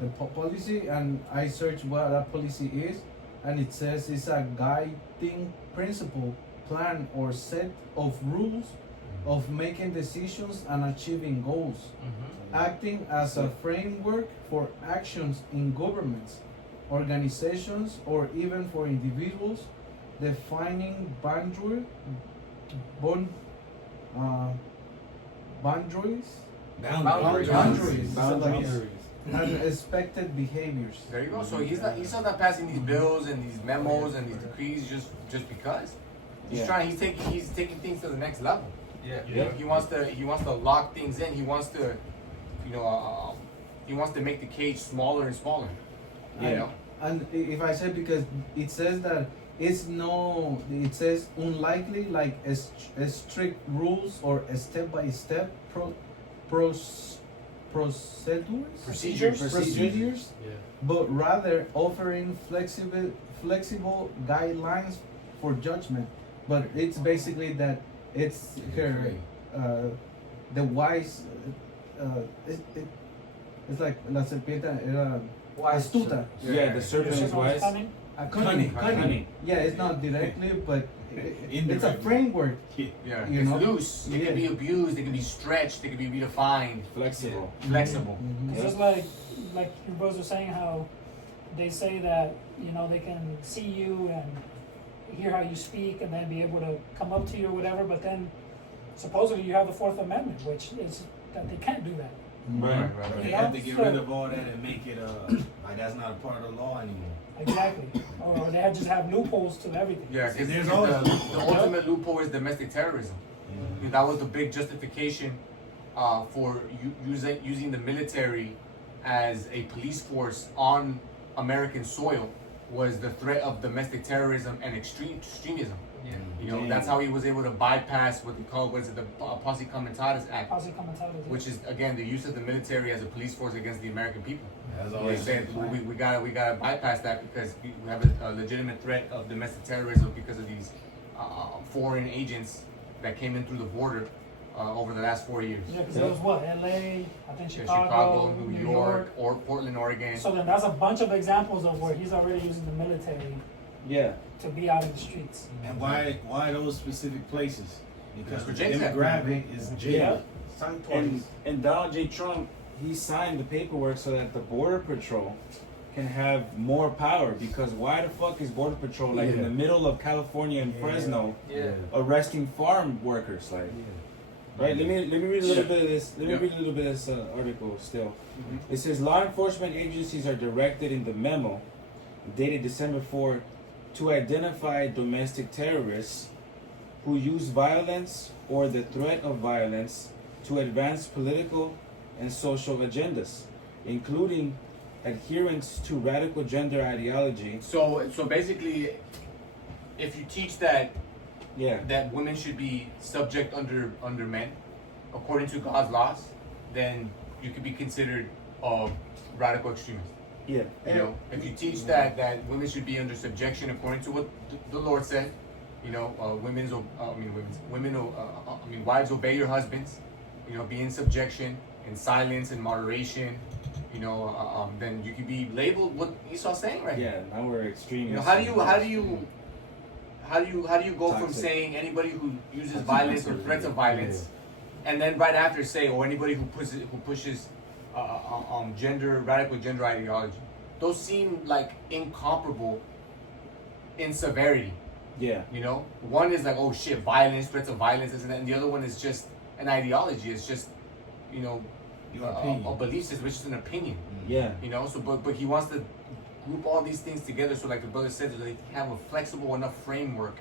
The policy, and I searched what that policy is, and it says it's a guiding principle, plan, or set of rules of making decisions and achieving goals, acting as a framework for actions in governments, organizations, or even for individuals, defining boundaries, and expected behaviors. There you go. So he's not passing these bills and these memos and these decrees just because. He's he's taking things to the next level. Yeah. You know, he wants to lock things in. He wants to, you know, he wants to make the cage smaller and smaller. You know. And if I say, because it says that it says unlikely, like a strict rules or a step-by-step procedures, but rather offering flexible guidelines for judgment. But it's basically that it's her, the wise, it's like la serpiente era astuta. Yeah, the serpent is wise. Cunning. Yeah, it's not directly, but it's a framework. Yeah, You it's know? loose. It can be abused. It can be stretched. It can be redefined. Flexible. Flexible. It's just like your bros were saying how they say that, you know, they can see you and hear how you speak and then be able to come up to you or whatever, but then supposedly you have the Fourth Amendment, which is that they can't do that. Right. But they have to get rid of all that and make it like that's not a part of the law anymore. Exactly. Or they just have loopholes to everything. Yeah, because There's the ultimate loophole is domestic terrorism. That was the big justification for using the military as a police force on American soil was the threat of domestic terrorism and extremism. Yeah. You know, Damn. that's how he was able to bypass what they call, what is it, the Posse Comitatus Act, Posse Comitatus, yeah. which is again the use of the military as a police force against the American people. That's They always said we gotta bypass that because we have a legitimate threat of domestic terrorism because of these foreign agents that came in through the border over the last 4 years. Yeah, because it was what, LA, I think Yeah, Chicago, New York, or Portland, Oregon. So then that's a bunch of examples of where he's already using the military Yeah. to be out in the streets. And why those specific places? Because For the Jake's demographic is Yeah. jail. And Donald J. Trump, he signed the paperwork so that the Border Patrol can have more power. Because why the fuck is Border Patrol like in Yeah. the middle of California and Yeah. Fresno Yeah. arresting farm workers? Like, right? Let me read a little bit of this. Let me Yep. read a little bit of this article still. Mhm. It says law enforcement agencies are directed in the memo dated December 4 to identify domestic terrorists who use violence or the threat of violence to advance political and social agendas, including adherence to radical gender ideology. So basically, if you teach that Yeah. women should be subject under men, according to God's laws, then you could be considered a radical extremist. Yeah. You know, if you teach that women should be under subjection according to what the Lord said, you know, wives obey your husbands, you know, be in subjection, in silence, in moderation, you know, then you could be labeled what Esau's saying right Yeah. Now we're extremists. You know, how do you go from Toxic. saying anybody who uses violence or threats of violence, and then right after say, or anybody who pushes radical gender ideology? Those seem like incomparable in severity. Yeah. You know, one is like, oh shit, violence, threats of violence, isn't that? And the other one is just an ideology. It's just, you know, Your opinion. a belief system, which is an opinion. Yeah. You know, so but he wants to group all these things together. So like the brother said, they have a flexible enough framework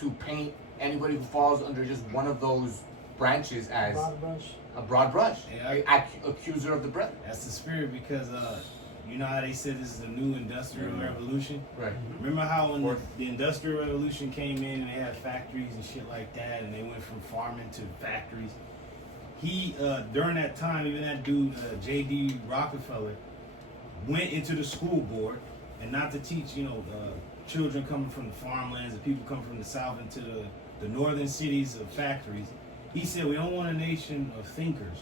to paint anybody who falls under just one of those branches as Broad brush. a broad brush, Yeah, accuser of the brethren. That's the spirit because you know how they said this is a new industrial revolution? Right. Remember how when the industrial revolution came in and they had factories and shit like that and they went from farming to factories? He during that time, even that dude J.D. Rockefeller went into the school board, and not to teach, you know, children coming from the farmlands and people coming from the south into the northern cities of factories. He said we don't want a nation of thinkers,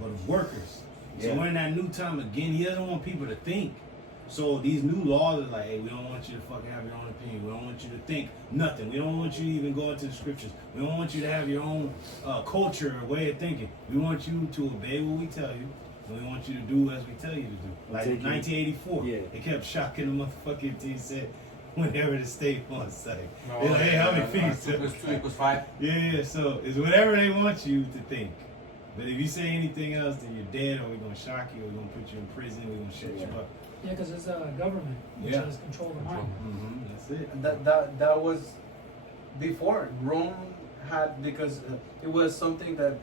but of workers. So Yeah. we're in that new time again. He doesn't want people to think. So these new laws are like, hey, we don't want you to fucking have your own opinion. We don't want you to think nothing. We don't want you to even go into the scriptures. We don't want you to have your own culture or way of thinking. We want you to obey what we tell you. And we want you to do as we tell you to do. Like in 1984, Yeah. they kept shocking the motherfucking team said whenever the state wants site. No, They're like, hey, how many feet? 2+2=5. Yeah, so it's whatever they want you to think. But if you say anything else, then you're dead, or we're gonna shock you, or we're gonna put you in prison, we're gonna shut you up. Yeah, because it's a government which Yeah. has control of the mind. Mm-hmm, that's it. That was before Rome had, because it was something that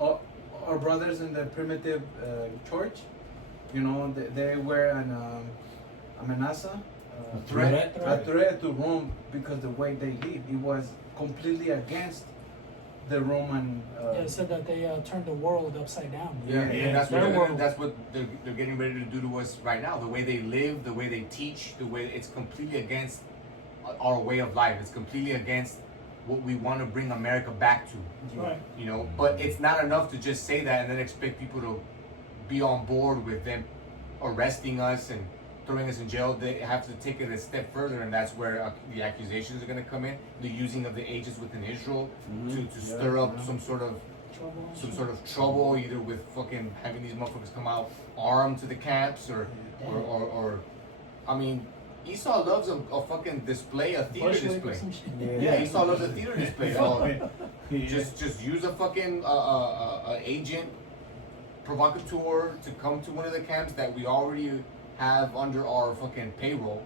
our brothers in the primitive church, you know, they were an amenaza, Threat? a threat to Rome because the way they lived, it was completely against the Roman. Yeah, it said that they turned the world upside down. Yeah, and that's Their world. what they're getting ready to do to us right now. The way they live, the way they teach, the way it's completely against our way of life. It's completely against what we want to bring America back to. Right. You know, but it's not enough to just say that and then expect people to be on board with them arresting us and throwing us in jail. They have to take it a step further, and that's where the accusations are going to come in. The using of the agents within Israel to stir up some sort of trouble, either with fucking having these motherfuckers come out armed to the camps, or I mean, Esau loves a fucking display, a theater Bushwick or display. some shit. Yeah, Esau loves a theater display. So Yeah. just use a fucking agent provocateur to come to one of the camps that we already have under our fucking payroll.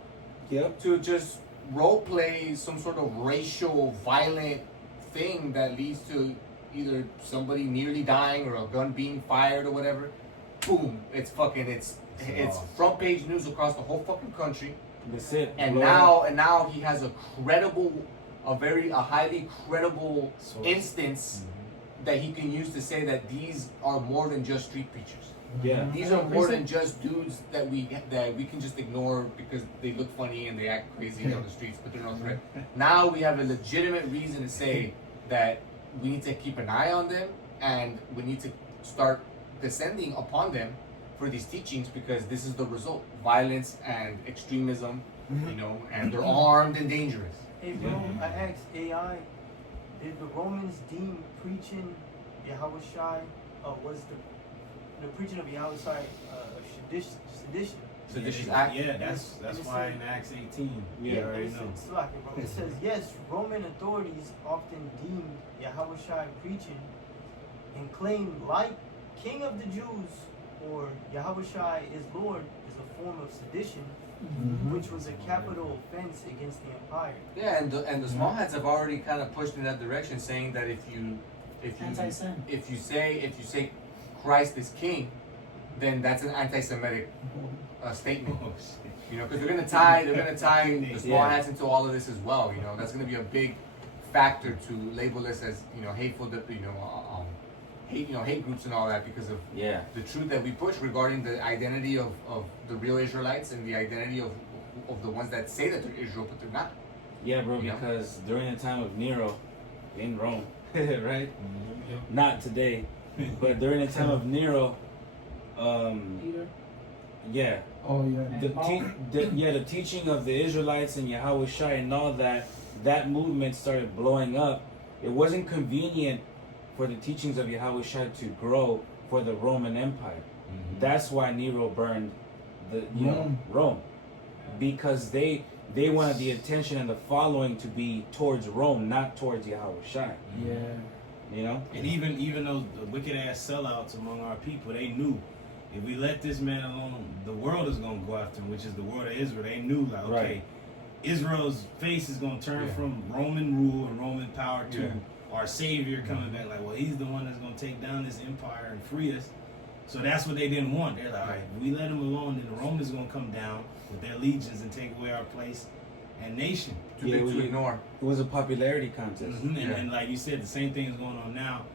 Yep. To just role play some sort of racial violent thing that leads to either somebody nearly dying or a gun being fired or whatever, boom, it's front page news across the whole fucking country. That's it. And Blow it up. now he has a highly credible instance that he can use to say that these are more than just street preachers. Yeah. These are more than just dudes that we can just ignore because they look funny and they act crazy on the streets, but they're no threat. Now we have a legitimate reason to say that we need to keep an eye on them and we need to start descending upon them for these teachings because this is the result: violence and extremism, and they're armed and dangerous. Hey bro, I asked AI, did the Romans deem preaching Yahushai, was the preaching of Yahushai sedition? Seditious act. Yeah, that's why in Acts 18, you already know. It says, yes, Roman authorities often deemed Yahushai preaching and claimed, like King of the Jews or Yahushai is Lord, is a form of sedition, which was a capital offense against the empire. Yeah, and the small hats have already kind of pushed in that direction, saying that if you say Christ is king, then that's an anti-Semitic statement. Because they're gonna tie the small hats into all of this as well. That's gonna be a big factor to label us as hateful, hate groups and all that because of the truth that we push regarding the identity of the real Israelites and the identity of the ones that say that they're Israel but they're not. Yeah, bro. Because during the time of Nero in Rome, right? Not today, but during the time of Nero. Peter. Yeah. Oh yeah. The teaching of the Israelites and Yahushua and all that movement started blowing up. It wasn't convenient for the teachings of Yahushua to grow for the Roman Empire. That's why Nero burned Rome. Because they wanted the attention and the following to be towards Rome, not towards Yahushua. Yeah. And even those wicked ass sellouts among our people, they knew if we let this man alone, the world is gonna go after him, which is the world of Israel. They knew Israel's face is gonna turn from Roman rule and Roman power to our Savior coming back. Like, well, he's the one that's gonna take down this empire and free us. So that's what they didn't want. They're like, all right, if we let him alone, then the Romans gonna come down with their legions and take away our place and nation. Too big to ignore. It was a popularity contest. And like you said, the same thing is going on now.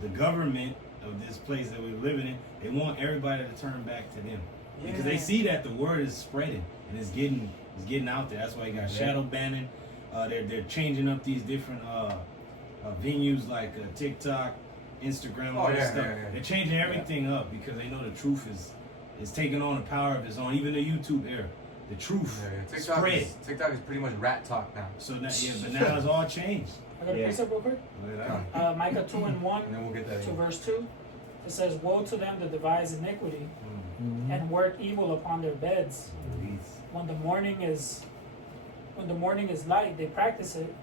The government of this place that we're living in, they want everybody to turn back to them because they see that the word is spreading and it's getting out there. That's why you got shadow banning. They're changing up these different venues like TikTok, Instagram, all that stuff. They're changing everything up because they know the truth is taking on a power of its own. Even the YouTube era, the truth spread. TikTok is pretty much rat talk now. So but now it's all changed. I got a precept real quick. Micah 2:1 And then we'll get that to in. verse 2. It says, woe to them that devise iniquity and work evil upon their beds. When the morning is light, they practice it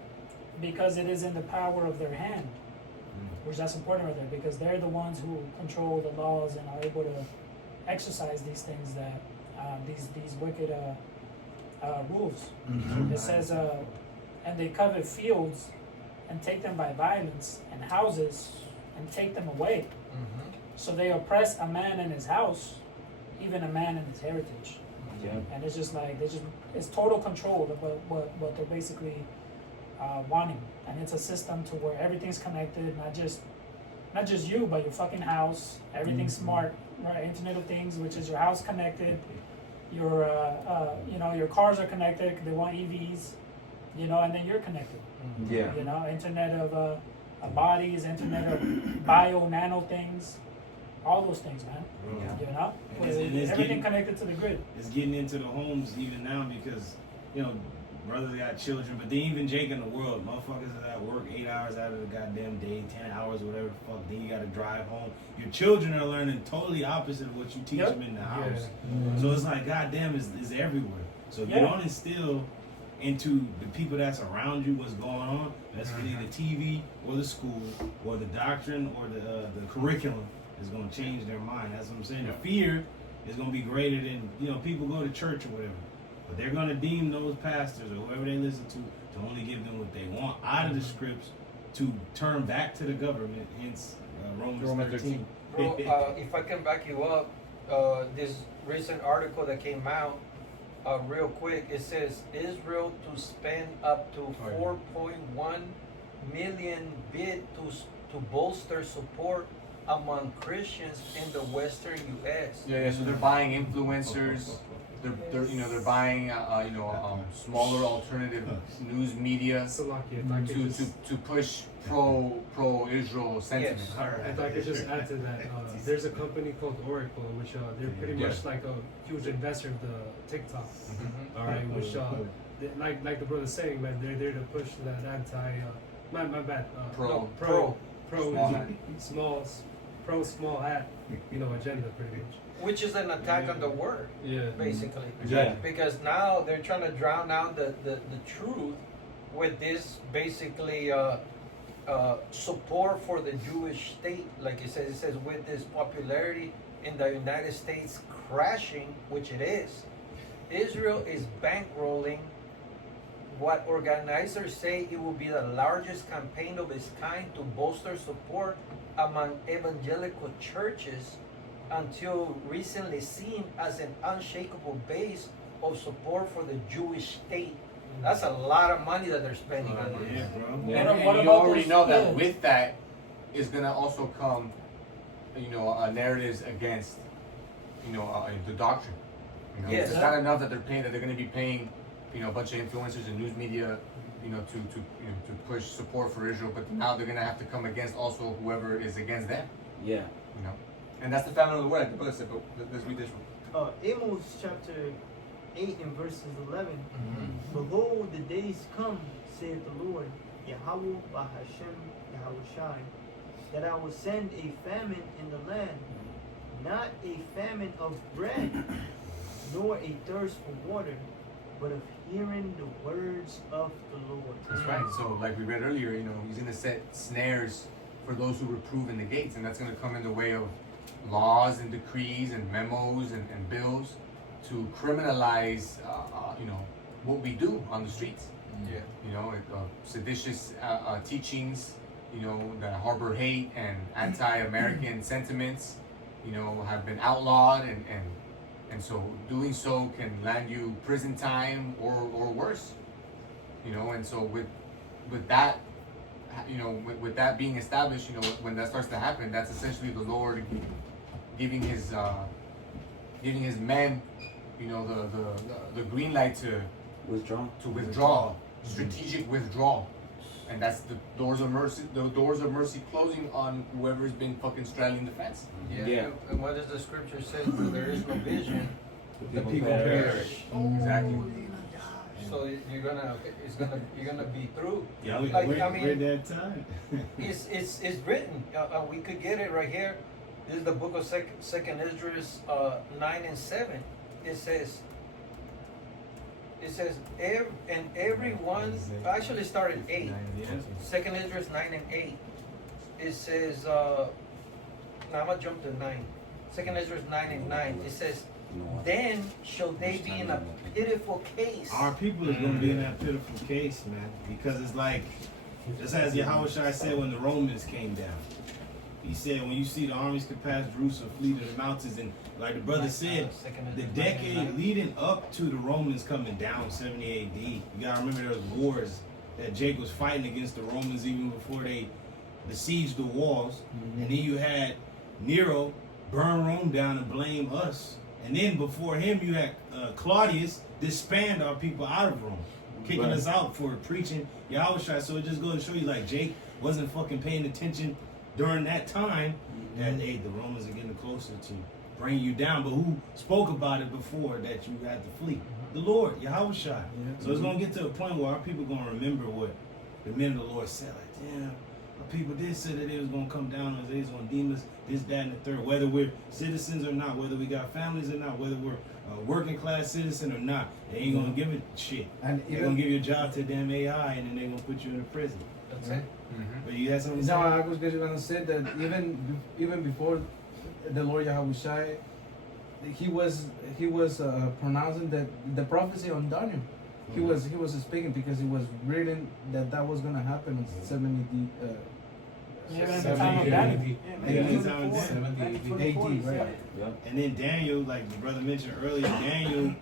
because it is in the power of their hand. Which that's important right there because they're the ones who control the laws and are able to exercise these things that these wicked rules. It says, and they covet fields and take them by violence, and houses and take them away. So they oppress a man in his house, even a man in his heritage. And it's just like it's total control of what they're basically wanting. And it's a system to where everything's connected, not just you, but your fucking house. Everything's smart, right? Internet of Things, which is your house connected. Your your cars are connected. They want EVs, and then you're connected. Internet of bodies, internet of bio nano things, all those things, man. And everything connected to the grid. It's getting into the homes even now because brothers got children, but then even Jake in the world, motherfuckers is at work 8 hours out of the goddamn day, 10 hours, whatever the fuck. Then you gotta drive home. Your children are learning totally opposite of what you teach them in the house. So it's like, goddamn, it's everywhere. So if you don't instill into the people that's around you what's going on, that's really the TV or the school or the doctrine or the curriculum is gonna change their mind. That's what I'm saying. The fear is gonna be greater than people go to church or whatever. But they're going to deem those pastors or whoever they listen to only give them what they want out of the scripts to turn back to the government. Hence Romans Romans 13. Bro, if I can back you up, this recent article that came out, real quick, it says Israel to spend up to 4.1 million bid to bolster support among Christians in the Western U.S. Yeah, so they're buying influencers. They're buying smaller alternative news media Salakia, if I could just, to push pro Israel sentiment. Yes. if I could just add to that, there's a company called Oracle, which they're pretty much like a huge investor of the TikTok. Mhm. All right, which like the brother's saying, man, they're there to push that anti. My bad. Pro. Pro Small hat. small hat, agenda pretty much. Which is an attack on the word, Yeah. basically. Yeah. Because now they're trying to drown out the truth with this basically support for the Jewish state. Like it says with this popularity in the United States crashing, which it is, Israel is bankrolling what organizers say it will be the largest campaign of its kind to bolster support among evangelical churches, until recently seen as an unshakable base of support for the Jewish state. That's a lot of money that they're spending on this. Yeah, bro. Yeah. And What you about already those know that kids? with that is gonna also come, narratives against, the doctrine. Yes. It's not enough that they're gonna be paying, a bunch of influencers and news media, to push support for Israel, but now they're gonna have to come against also whoever is against them. Yeah. And that's the famine of the word, like the brother said. But let's read this one. Amos chapter 8 and verses 11. Mhm. Behold, the days come, saith the Lord, Yahweh Bahashem Yahushai, that I will send a famine in the land, not a famine of bread, nor a thirst for water, but of hearing the words of the Lord. That's right. So, like we read earlier, he's gonna set snares for those who reprove in the gates, and that's gonna come in the way of laws and decrees and memos and bills to criminalize, what we do on the streets. Yeah. Seditious teachings, that harbor hate and anti-American sentiments, have been outlawed, and so doing so can land you prison time or worse. And so with that, with that being established, when that starts to happen, that's essentially the Lord giving his men, the green light to withdraw, strategic withdrawal, and that's the doors of mercy closing on whoever's been fucking straddling the fence. Yeah. And what does the scripture say? Where there is no vision, The people perish. Exactly. so you're gonna be through. Yeah, we're that time. It's written. We could get it right here. This is the book of Second Esdras 9 and 7. It says, and everyone, actually start at 8. Second Esdras 9 and 8. It says, now I'm gonna jump to 9. Second Esdras 9 and 9. It says, then shall they be in a pitiful case. Our people is gonna be in that pitiful case, man, because it's like, just as Yahushua said when the Romans came down. He said, when you see the armies can pass Jerusalem, flee to the mountains, and like the brother said, the decade leading up to the Romans coming down, 70 AD, you gotta remember there was wars that Jake was fighting against the Romans even before they besieged the walls. And then you had Nero burn Rome down and blame us. And then before him, you had Claudius disband our people out of Rome, kicking us out for preaching Yahushua. So it just goes to show you, like, Jake wasn't fucking paying attention during that time, that hey, the Romans are getting closer to bring you down. But who spoke about it before that you had to flee? The Lord, Yahushua. So it's gonna get to a point where our people gonna remember what the men of the Lord said. Like, damn, our people did say that it was gonna come down on us, they was gonna deem us this, that, and the third. Whether we're citizens or not, whether we got families or not, whether we're a working class citizen or not, they ain't gonna give it shit. And They're gonna give you a job to damn AI, and then they're gonna put you in a prison. That's it. But you had something to say? No, I was just gonna say that even before the Lord Yahushua, he was pronouncing that the prophecy on Daniel, He was speaking because he was reading that was gonna happen in 70 Yeah, in the time of Daniel. Yeah, Matthew yeah. 24, 70 Matthew AD, 24, right? Yep. And then Daniel, like the brother mentioned earlier, Daniel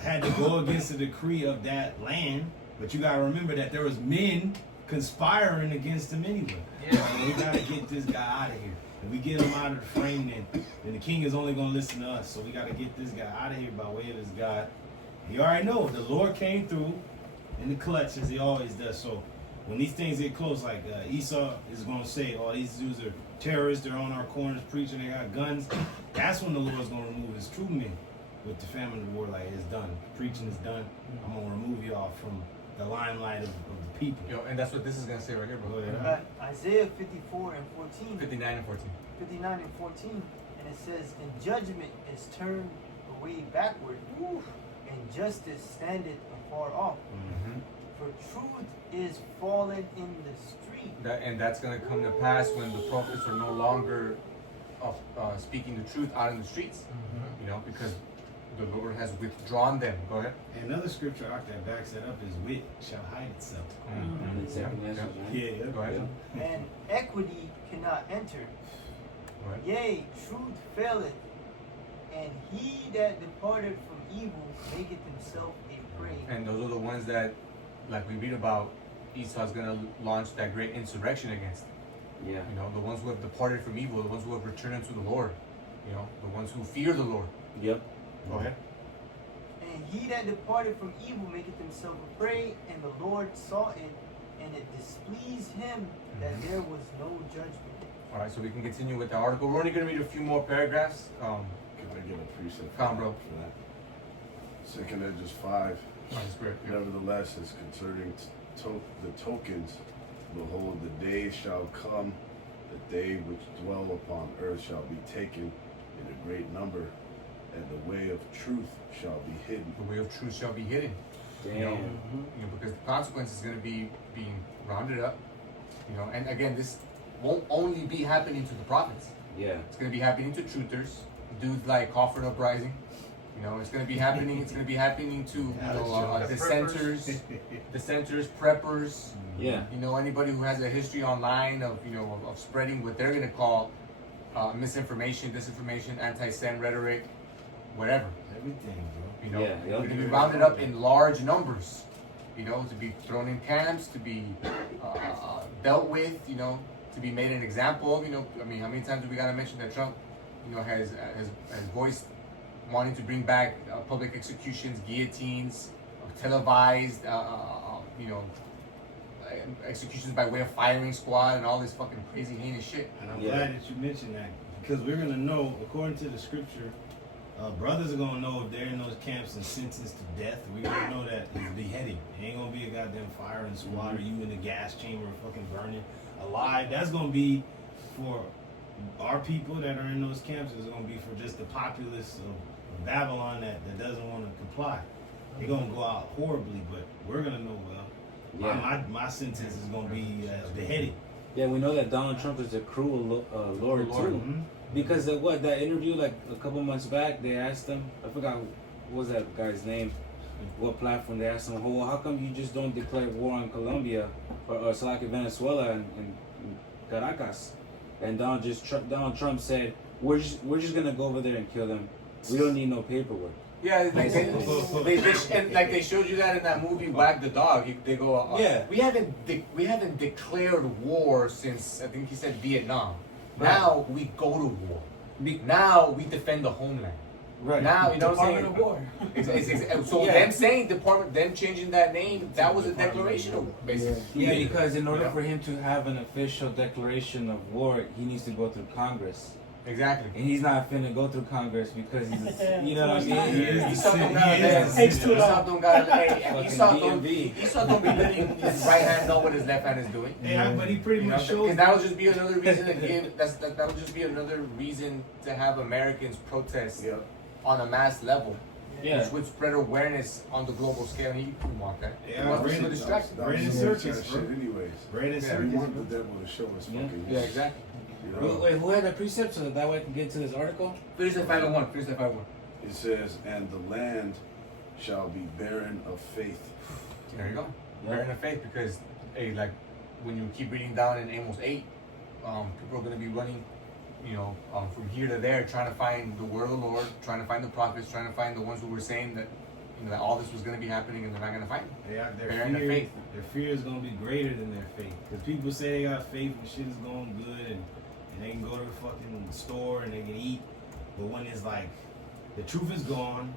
had to go against the decree of that land. But you gotta remember that there was men conspiring against him anyway. Yeah. We gotta get this guy out of here. If we get him out of the frame, then the king is only gonna listen to us. So we gotta get this guy out of here by way of this God. You already know the Lord came through in the clutch as he always does. So when these things get close, like Esau is gonna say, "Oh, these dudes are terrorists. They're on our corners preaching. They got guns." That's when the Lord's gonna remove his true men with the famine of war. Like, it's done. Preaching is done. I'm gonna remove y'all from the limelight of the people. Yo, and that's what this is gonna say right here, bro. Go ahead. Isaiah 54 and 14. 59 and 14. 59 and 14, and it says, "And judgment is turned away backward, and justice standeth afar off. Mm-hmm. For truth is fallen in the street." And that's gonna come to pass when the prophets are no longer speaking the truth out in the streets. You know, because the Lord has withdrawn them. Go ahead. Another scripture out that backs that up is wit shall hide itself. And second Yeah. Ezra, right? Yeah. Go ahead. And equity cannot enter. Go ahead. Yea, truth faileth, and he that departed from evil maketh himself a prey. And those are the ones that, like we read about, Esau's gonna launch that great insurrection against. Yeah. You know, the ones who have departed from evil, the ones who have returned unto the Lord. You know, the ones who fear the Lord. Yep. Go ahead. And he that departed from evil maketh himself a prey, and the Lord saw it, and it displeased him that there was no judgment. All right, so we can continue with the article. We're only gonna read a few more paragraphs. Can I get a precept Come on, bro. for that? Second Edges 5. By the Spirit. Yeah. Nevertheless, as concerning the tokens, behold, the day shall come that they which dwell upon earth shall be taken in a great number, and the way of truth shall be hidden. The way of truth shall be hidden. Damn. You know, because the consequence is going to be being rounded up. You know, and again, this won't only be happening to the prophets. Yeah. It's going to be happening to truthers, dudes like Crawford Uprising. You know, it's going to be happening. It's going to be happening to dissenters, preppers. Yeah. You know, anybody who has a history online of of spreading what they're going to call misinformation, disinformation, anti-Sem rhetoric, whatever. Everything, bro. You know, Yeah, we're yep. going to be rounded up in large numbers. You know, to be thrown in camps, to be dealt with. You know, to be made an example of. You know, I mean, how many times do we got to mention that Trump, has voiced wanting to bring back public executions, guillotines, televised, executions by way of firing squad, and all this fucking crazy heinous shit. And I'm glad that you mentioned that, because we're gonna know, according to the scripture, brothers are gonna know if they're in those camps and sentenced to death. We're gonna know that it's beheading. It ain't gonna be a goddamn firing squad or you in the gas chamber fucking burning alive. That's gonna be for our people that are in those camps. It's gonna be for just the populace of Babylon that doesn't want to comply. They're gonna go out horribly, but we're gonna know well. Yeah. My sentence is gonna be beheading. Yeah, we know that Donald Trump is a cruel Lord too. Mm-hmm. Because of that interview like a couple months back, they asked him, I forgot what was that guy's name, what platform they asked him, well, how come you just don't declare war on Colombia or so like Venezuela and Caracas? And Donald Trump said, we're just gonna go over there and kill them. We don't need no paperwork. Yeah, and like they showed you that in that movie Wag the Dog. They go, Yeah. we haven't declared war since I think he said Vietnam. Right. Now we go to war. Now we defend the homeland. Right. Now you know what I'm saying. Department of War. So Yeah. them saying them changing that name, that was a declaration of basically. Yeah, because in order for him to have an official declaration of war, he needs to go through Congress. Exactly. And he's not finna go through Congress because he's, you know what I mean? Esau don't Takes too long. don't be letting his right hand know what his left hand is doing. Yeah, but he pretty much showed. Because that'll just be another reason to give. That'll just be another reason to have Americans protest on a mass level, Yeah. which would spread awareness on the global scale. And you don't want that. Yeah, You want bring to it- distract. That was Brandon the Circus, kind of bro. shit anyways. Brandon Yeah, We Circus. want the devil to show us Yeah. fucking. Yeah, exactly. You know? Wait, who had that precept so that way I can get to this article? Finish that 501. Finish that 501. It says, and the land shall be barren of faith. There you go. Yeah. Bearing of faith, because hey, like when you keep reading down in Amos 8, people are gonna be running, from here to there, trying to find the word of the Lord, trying to find the prophets, trying to find the ones who were saying that, that all this was gonna be happening, and they're not gonna find it. Bearing of faith. Their fear is gonna be greater than their faith. Because people say they got faith when shit is going good and they can go to the fucking store and they can eat. But when it's like the truth is gone,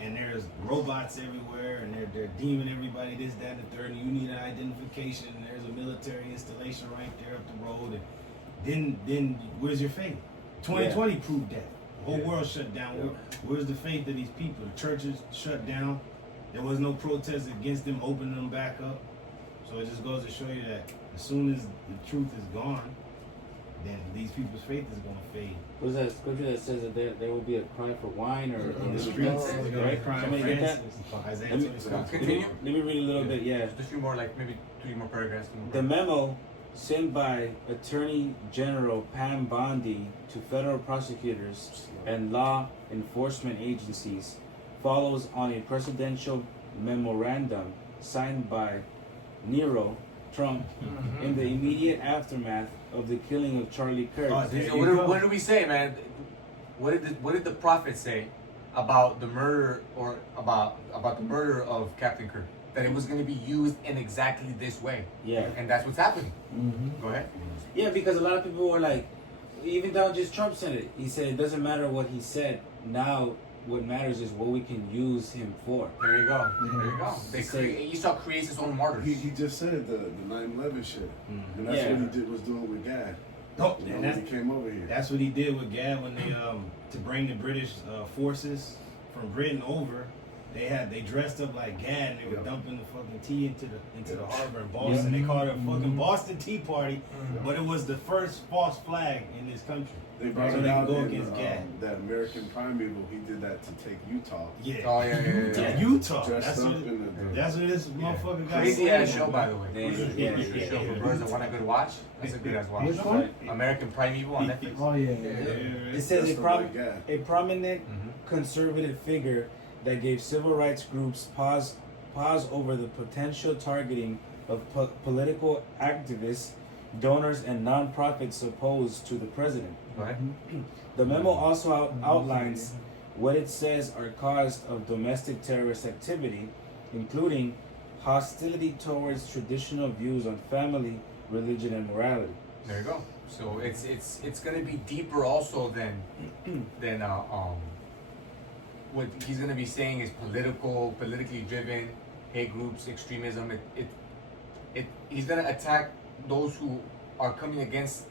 and there's robots everywhere, and they're deeming everybody this, that, and the third, and you need an identification, and there's a military installation right there up the road, and then where's your faith? 2020 proved that. The whole world shut down. Where's the faith of these people? The churches shut down. There was no protest against them opening them back up. So it just goes to show you that as soon as the truth is gone, then these people's faith is going to fade. What is that scripture that says that there will be a cry for wine or In the is it streets, that? they're going to Right? cry Somebody for get that? instance. Isaiah Let me- 26. Continue. Let me read a little bit, yeah. Just a few more, like maybe 3 more paragraphs. The memo sent by Attorney General Pam Bondi to federal prosecutors and law enforcement agencies follows on a presidential memorandum signed by Nero Trump in the immediate aftermath of the killing of Charlie Kirk. Oh, there So you go. what did we say, man? What did the prophet say about the murder or about the murder of Captain Kirk? That it was going to be used in exactly this way. Yeah. And that's what's happening. Mm-hmm. Go ahead. Yeah, because a lot of people were like, even though just Trump said it, he said it doesn't matter what he said. Now, what matters is what we can use him for. There you go. There you go. Say- Esau creates his own martyrs. He just said it, the 9/11 shit. And that's Yeah. what he was doing with Gad. Oh, You know, and when he came over here. that's what he did with Gad when they to bring the British forces from Britain over. They dressed up like Gad and they were Yeah. dumping the fucking tea into the harbor in Boston. They called it a fucking Boston Tea Party, but it was the first false flag in this country. They brought So it they out can go in against Gad. that American Primeval. He did that to take Utah. Yeah. Oh, yeah. Yeah, Utah. Dressed That's up what, in the that's what this motherfucker got. Crazy ass show, by the way. Yeah, Crazy yeah, show for birds that want a good watch. That's a good ass watch. Which one? American Primeval on Netflix. Oh yeah. It says Dressed up like Gad. a prominent Mhm. conservative figure that gave civil rights groups pause over the potential targeting of political activists, donors, and nonprofits opposed to the president. Go ahead. The memo also outlines what it says are causes of domestic terrorist activity, including hostility towards traditional views on family, religion, and morality. There you go. So it's gonna be deeper also than what he's gonna be saying is politically driven, hate groups, extremism. He's gonna attack those who are coming against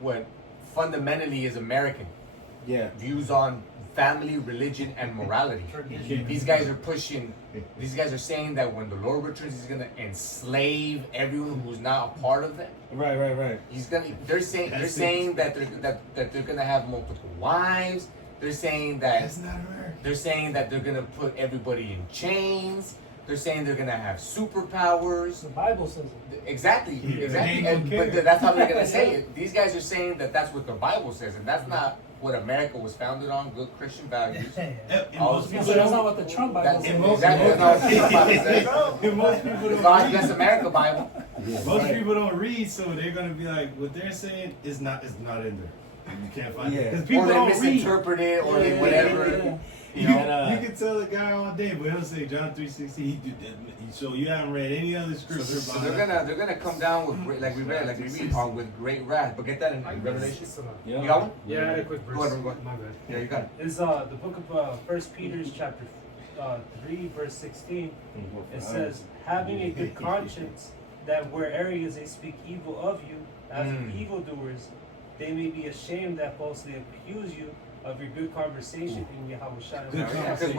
what fundamentally is American Yeah. views on family, religion, and morality. These guys are pushing. These guys are saying that when the Lord returns, he's gonna enslave everyone who's not a part of it. Right. He's gonna. They're saying that they're gonna have multiple wives. They're saying that That's not American. they're saying that they're gonna put everybody in chains. They're saying they're gonna have superpowers. The Bible says it. Exactly. Yeah, Exactly. they don't care. But that's how they're gonna say it. These guys are saying that that's what the Bible says, and that's not what America was founded on. Good Christian values. And All most these So people that's not don't. what the Trump Bible That's says. exactly that's not what the Bible says. And most people It's don't not read. just America Bible. Most people don't read, so they're gonna be like, what they're saying is not in there. You can't find it because people Or they don't read. misinterpret it, or they whatever. You You, know. you can tell the guy all day, but he'll say John 3:16. He did that. So you haven't read any other scripture. So about they're gonna come down with like we read with great wrath. But get that in Revelation. Yeah. You got one? Yeah, I had a quick verse. Go ahead, go ahead. My bad. Yeah, you got it. It's the book of 1 Peter chapter 3 verse 16. It says, having a good conscience, that where areas they speak evil of you as of evildoers, they may be ashamed that falsely accuse you of your good conversation in Yahushua. Good Because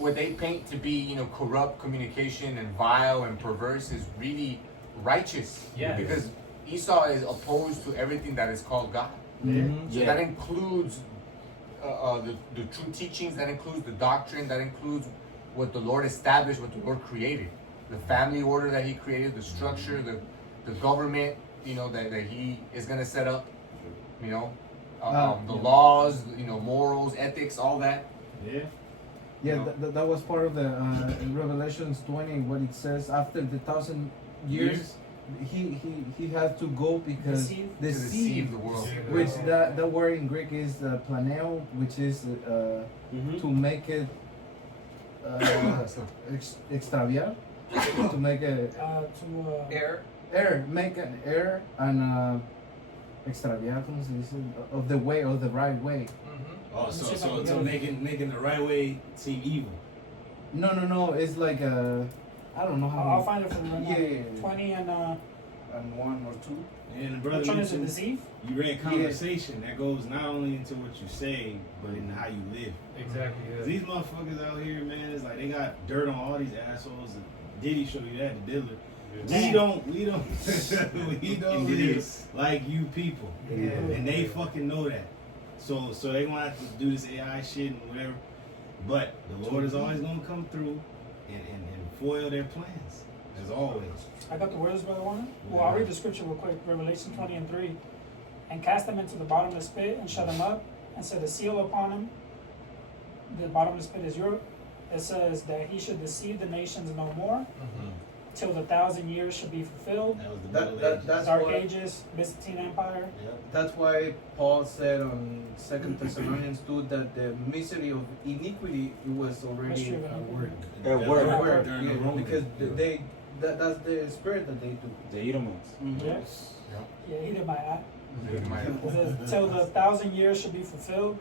what they paint to be corrupt communication and vile and perverse is really righteous. Yeah. Because Esau is opposed to everything that is called God. Mm-hmm. So that includes the true teachings. That includes the doctrine. That includes what the Lord established, what the Lord created, the family order that He created, the structure, the government, that He is gonna set up. The laws, morals, ethics, all that. Yeah. Yeah, No. that was part of the Revelations 20, what it says after the 1,000 years, he had to go because Deceive? To deceive the world. which that word in Greek is planeo, which is Mm-hmm. to make it extraviar, to make it Air. make an error and extraviar, como se dice, of the way, of the right way. Mm-hmm. Oh, Let's see if I so can so get making the right way seem evil. No, it's like I don't know how. I'll find it for you right now. Yeah. 20 and And 1 or 2. And the brother which one is it? mentioned Deceive? you read conversation that goes not only into what you say, but in how you live. Exactly. 'Cause these motherfuckers out here, man, it's like they got dirt on all these assholes. And Diddy show you that, the dealer. We don't we don't live like you people. And they fucking know that. So they gonna have to do this AI shit and whatever. But the Lord is always gonna come through and foil their plans. As always. I got the words, Brother Warner. Well, I'll read the scripture real quick. Revelation 20 and 3. And cast them into the bottomless pit and shut them up and set a seal upon them. The bottomless pit is Europe. It says that he should deceive the nations no more till the 1,000 years should be fulfilled. That was the Middle Ages. That's Dark why, Ages, Byzantine Empire. Yep. that's why Paul said on 2 Thessalonians 2 that the misery of iniquity it was already Mystery of at iniquity. work. At Yeah, work. At work, during the yeah, Roman. because they that's the spirit that they do. The Edomites. Yeah. Yeah, he did my eye. My- It says, till the 1,000 years should be fulfilled,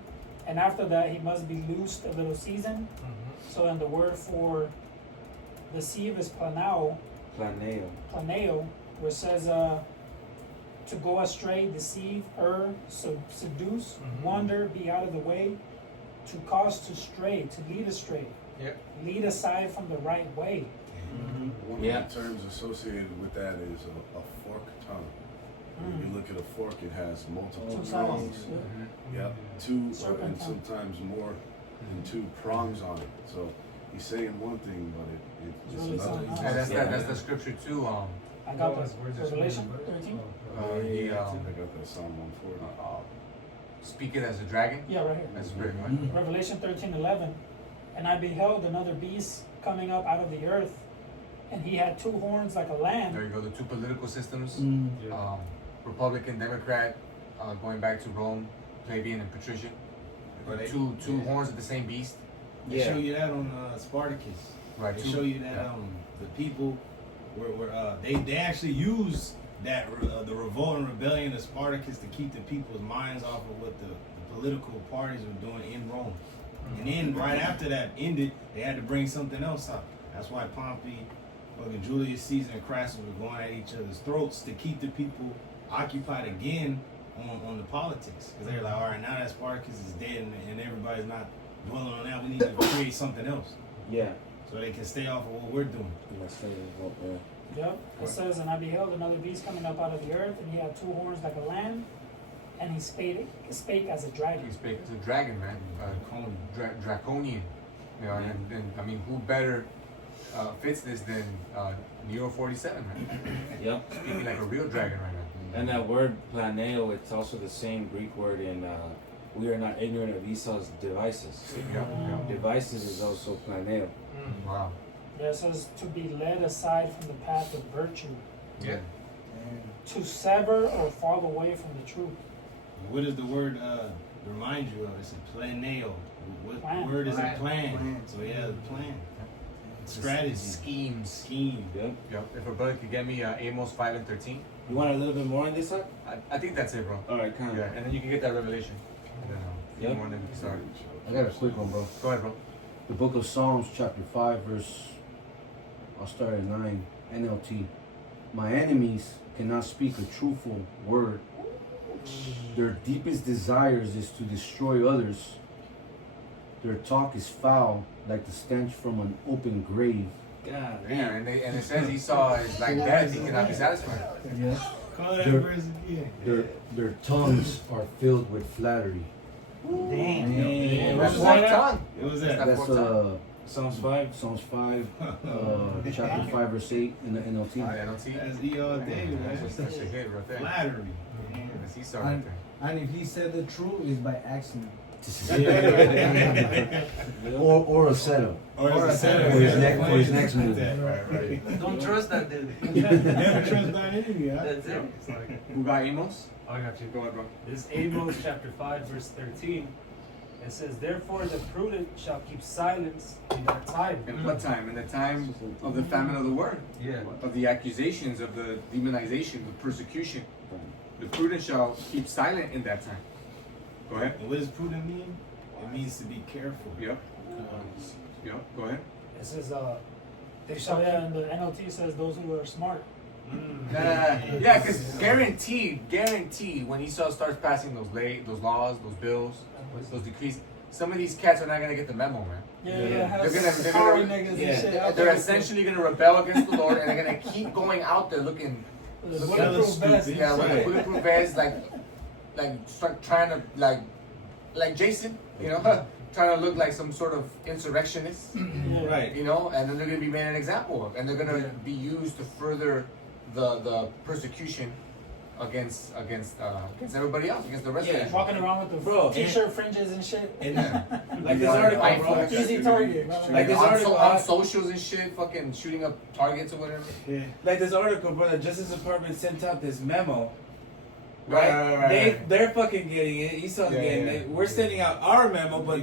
and after that he must be loosed a little season. So then the word for deceive is planao, Planeo. where it says to go astray, deceive, seduce, wander, be out of the way, to cause to stray, to lead astray, Yep. lead aside from the right way. One Yeah. of the terms associated with that is a forked tongue. When you look at a fork, it has multiple Two sides. prongs. Yeah. Yep, two or, Serpent and tongue. sometimes more than two prongs on it. So he's saying one thing, but It's it's really another. something else. And that's Yeah. that's the scripture too. I got this. Revelation 13. He I got that Psalm 140. speak it as a dragon. Yeah, right here. As written, right? Mhm. Revelation 13:11. And I beheld another beast coming up out of the earth, and he had 2 horns like a There lamb. you go. The two political systems. Mm. Republican, Democrat, going back to Rome, plebeian and patrician. But they- Two yeah. horns of the same beast. They show you that on Spartacus. Right. They two- show you that yeah. the people were they actually use that the revolt and rebellion of Spartacus to keep the people's minds off of what the political parties were doing in Rome. And then right after that ended, they had to bring something else up. That's why Pompey, fucking Julius Caesar, and Crassus were going at each other's throats to keep the people occupied again on the politics. Because they're like, all right, now that Spartacus is dead and everybody's not dwelling on that, we need to create something else Yeah. so they can stay off of what we're doing. Yep. It says, and I beheld another beast coming up out of the earth, and he had 2 horns like a lamb, and he spake as a dragon. He spake as a dragon, man. Draconian. You know, and I mean, who better fits this than Neo 47, man? Yep. Speaking like a real dragon right now. And that word planeo, it's also the same Greek word in we are not ignorant of Esau's devices. Yeah. Devices is also planeo. Wow. Yeah, it says to be led aside from the path of virtue, Yeah. to sever or fall away from the truth. What does the word remind you of? It's a planeo. What Plan. word is a Plan. plan? So yeah, the plan. Strategy. Schemes. Scheme. Yep. Yep. If a brother could get me Amos 5 and 13, You want a little bit more on this side? I think that's it, bro. Alright, kind of. Yeah, and then you can get that revelation. And then, Yep. more, and then we can start. I got a quick one, bro. Go ahead, bro. The book of Psalms, chapter 5, verse, I'll start at 9, NLT. My enemies cannot speak a truthful word. Their deepest desires is to destroy others. Their talk is foul, like the stench from an open grave. God Yeah, and it says Esau is like death, he cannot be satisfied. Yeah. Call that They're- verse again. Their tongues are filled with flattery. Damn. Yeah. That's What's one that? tongue. What was That's that? That's Psalms 5. Psalms 5, chapter 5, verse 8 in the NLT. I don't see. That's E all day, That's man. just such a hit right there. Flattery. That's Esau right there. And if he said the truth, it's by accident. or a setup. Or a setup. For his next move. Right. Don't trust that dude. Never trust that enemy. Huh? That's it. It's like, Who got Amos? I got you. Go ahead, bro. This is Amos chapter 5, verse 13. It says, therefore the prudent shall keep silence in that time. In what time? In the time of the famine of the word, Yeah. of the accusations, of the demonization, the persecution. The prudent shall keep silent in that time. Go ahead. And what does prudent mean? It means to be careful. Yep. Yep. Go ahead. It says, they So shall yeah, and the NLT says those who are smart. Yeah, because guaranteed, when Esau starts passing those laws, those bills, those decrees, some of these cats are not gonna get the memo, man. Yeah. They're Sorry gonna- niggas yeah. and shit. out They're there. essentially gonna rebel against the Lord, and they're gonna keep going out there looking, The Look bulletproof stupid. vest. yeah, with the Right. bulletproof vest, like start trying to like Jason, you know, trying to look like some sort of insurrectionist, Yeah. Right. you know, and then they're gonna be made an example of, and they're gonna be used to further the persecution against everybody else, against the rest Yeah. of the Walking around with the Bro, t-shirt fringes and shit. And Yeah. like this Yeah. article, iPhone. bro. Easy target. Like this on, article, on socials and shit, fucking shooting up targets or whatever. Yeah. Like this article, bro, the Justice Department sent out this memo. Right? Right. They're fucking getting it. Esau's Yeah, getting yeah. it. We're sending out our memo, but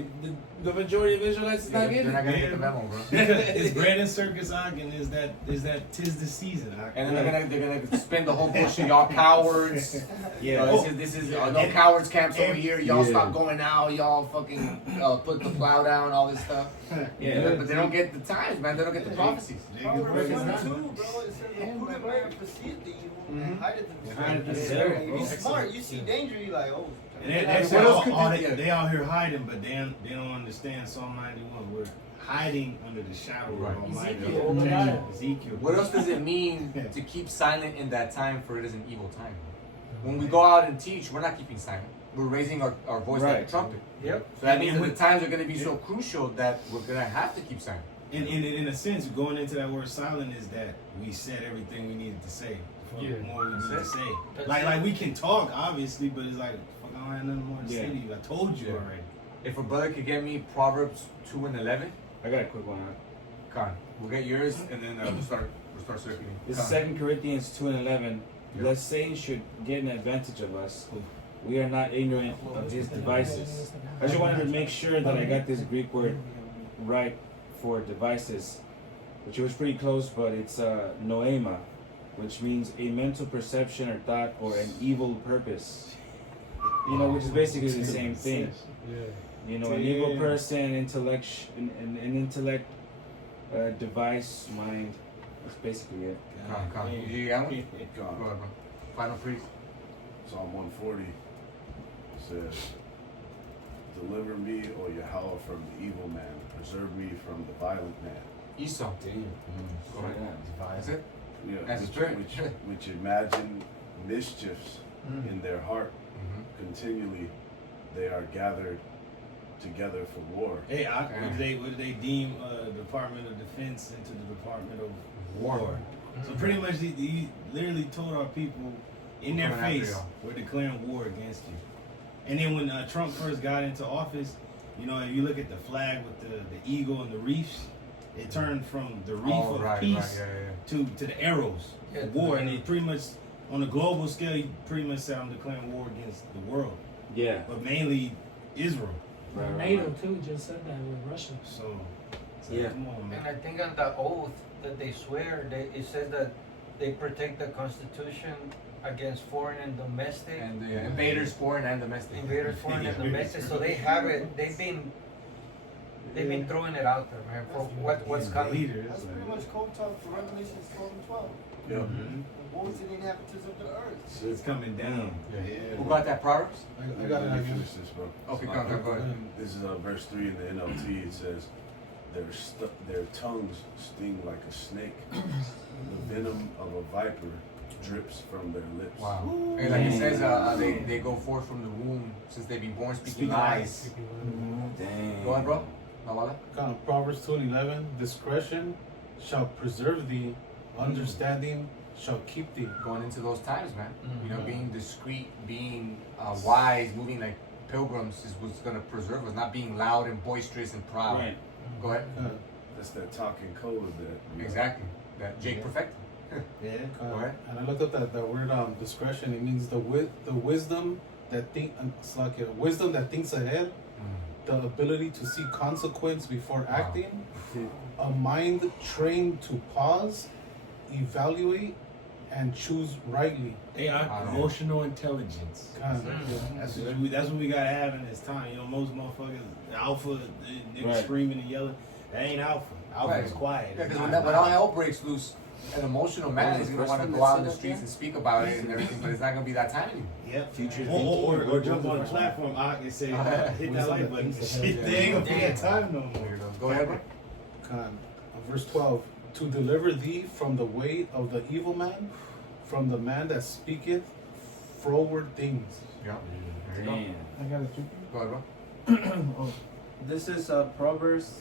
the majority of Israelites is not They're getting not it. gonna get the memo, bro. It's Brandon Circus Ogden is that tis the season. And then they're gonna spin the whole bullshit. Y'all cowards. Yeah. This is no cowards camps over here. Y'all Yeah. stop going out. Y'all fucking put the plow down. All this stuff. Yeah. But they don't get the times, man. They don't get the prophecies. Proverbs 22, bro. It says the prudent man perceives the evil and hideth hideth himself. himself, If bro. you're smart, you see danger, you like, oh. And they What say else could they- they out here hiding, but they don't understand Psalm 91. We're hiding under the shadow Right. of Almighty. Ezekiel. Ezekiel. What else does it mean to keep silent in that time? For it is an evil time. When we go out and teach, we're not keeping silent. We're raising our voice like a Right. trumpet. Yep. So that means And that the with- times are going to be so crucial that we're going to have to keep silent. In a sense, going into that word silent is that we said everything we needed to say. Yeah. More we need to say. That's Like we can talk, obviously, but it's like, fuck, I don't have nothing more to say Yeah. to you. I told you Yeah. already. If a brother could get me Proverbs 2:11, I got a quick one. Con, we'll get yours and then we'll start circling. This is Con. 2 Corinthians 2:11. Yep. Lest Satan should get an advantage of us. We are not ignorant of his devices. I just wanted to make sure that I got this Greek word right for devices, which was pretty close, but it's noema, which means a mental perception or thought or an evil purpose. You know, which is basically the same thing. Yeah. You know, an evil person, an intellect, device, mind. That's basically it. Con. You got one? Go God. ahead, bro. Final priest. Psalm 140 says, "Deliver me, O Yahweh, from the evil man. Preserve me from the violent man." Esau. Go ahead. That's it? You know, As a spirit. which imagine mischiefs in their heart. Mm-hmm. Continually they are gathered together for war. Hey, what did they deem Department of Defense into the Department of War? So pretty much he literally told our people in their Coming after face, y'all. we're declaring war against you. And then when Trump first got into office, you know, if you look at the flag with the eagle and the reefs, it turned from the reef Oh, of right, peace right, to the arrows Yeah, of war. And it pretty much, on a global scale, he pretty much said, I'm declaring war against the world, Yeah. but mainly Israel. Right, NATO too just said that with Russia. So Yeah. come on, And man. I think on the oath that they swear, it says that they protect the Constitution against foreign and domestic. And the invaders, foreign and domestic. Invaders, foreign and domestic. So they have it. They've been throwing it out there, man, for what's coming. Leaders, That's pretty much code talk for Revelations 12 and 12. Yep. Mhm. The woes to the inhabitants of the earth. So it's coming down. Who got that Proverbs? I got to finish this, bro. Okay, go ahead. This is verse 3 in the NLT. It says, their tongues sting like a snake. The venom of a viper drips from their lips. Wow. And like it says, they go forth from the womb since they be born speaking lies. Dang. Go ahead, bro. Nawala? Proverbs 2:11. Discretion shall preserve thee, understanding shall keep thee. Going into those times, man. You know, Mhm. being discreet, being wise, moving like pilgrims is what's gonna preserve us, not being loud and boisterous and proud. Right. Go ahead. That's that talking code that. Exactly. That Jake perfected. Yeah. Go ahead. And I looked up that word discretion. It means the wisdom that it's like a wisdom that thinks ahead, the ability to see consequence before acting, a mind trained to pause, evaluate, and choose rightly. They are emotional intelligence. That's what we gotta have in this time. You know, most motherfuckers, alpha, niggas screaming and yelling. That ain't alpha. Alpha is quiet. Yeah, because when all hell breaks loose, an emotional man is gonna want to go out in the streets and speak about it and everything, but it's not gonna be that time anymore. Yep. Future or jump on the platform and say, hit that like button. Shit, they ain't gonna be that time no more. Go ahead, bro. Verse 12. To deliver thee from the way of the evil man, from the man that speaketh froward things. Yeah. There you Damn. I got it too. go. Go ahead, bro. Oh, this is Proverbs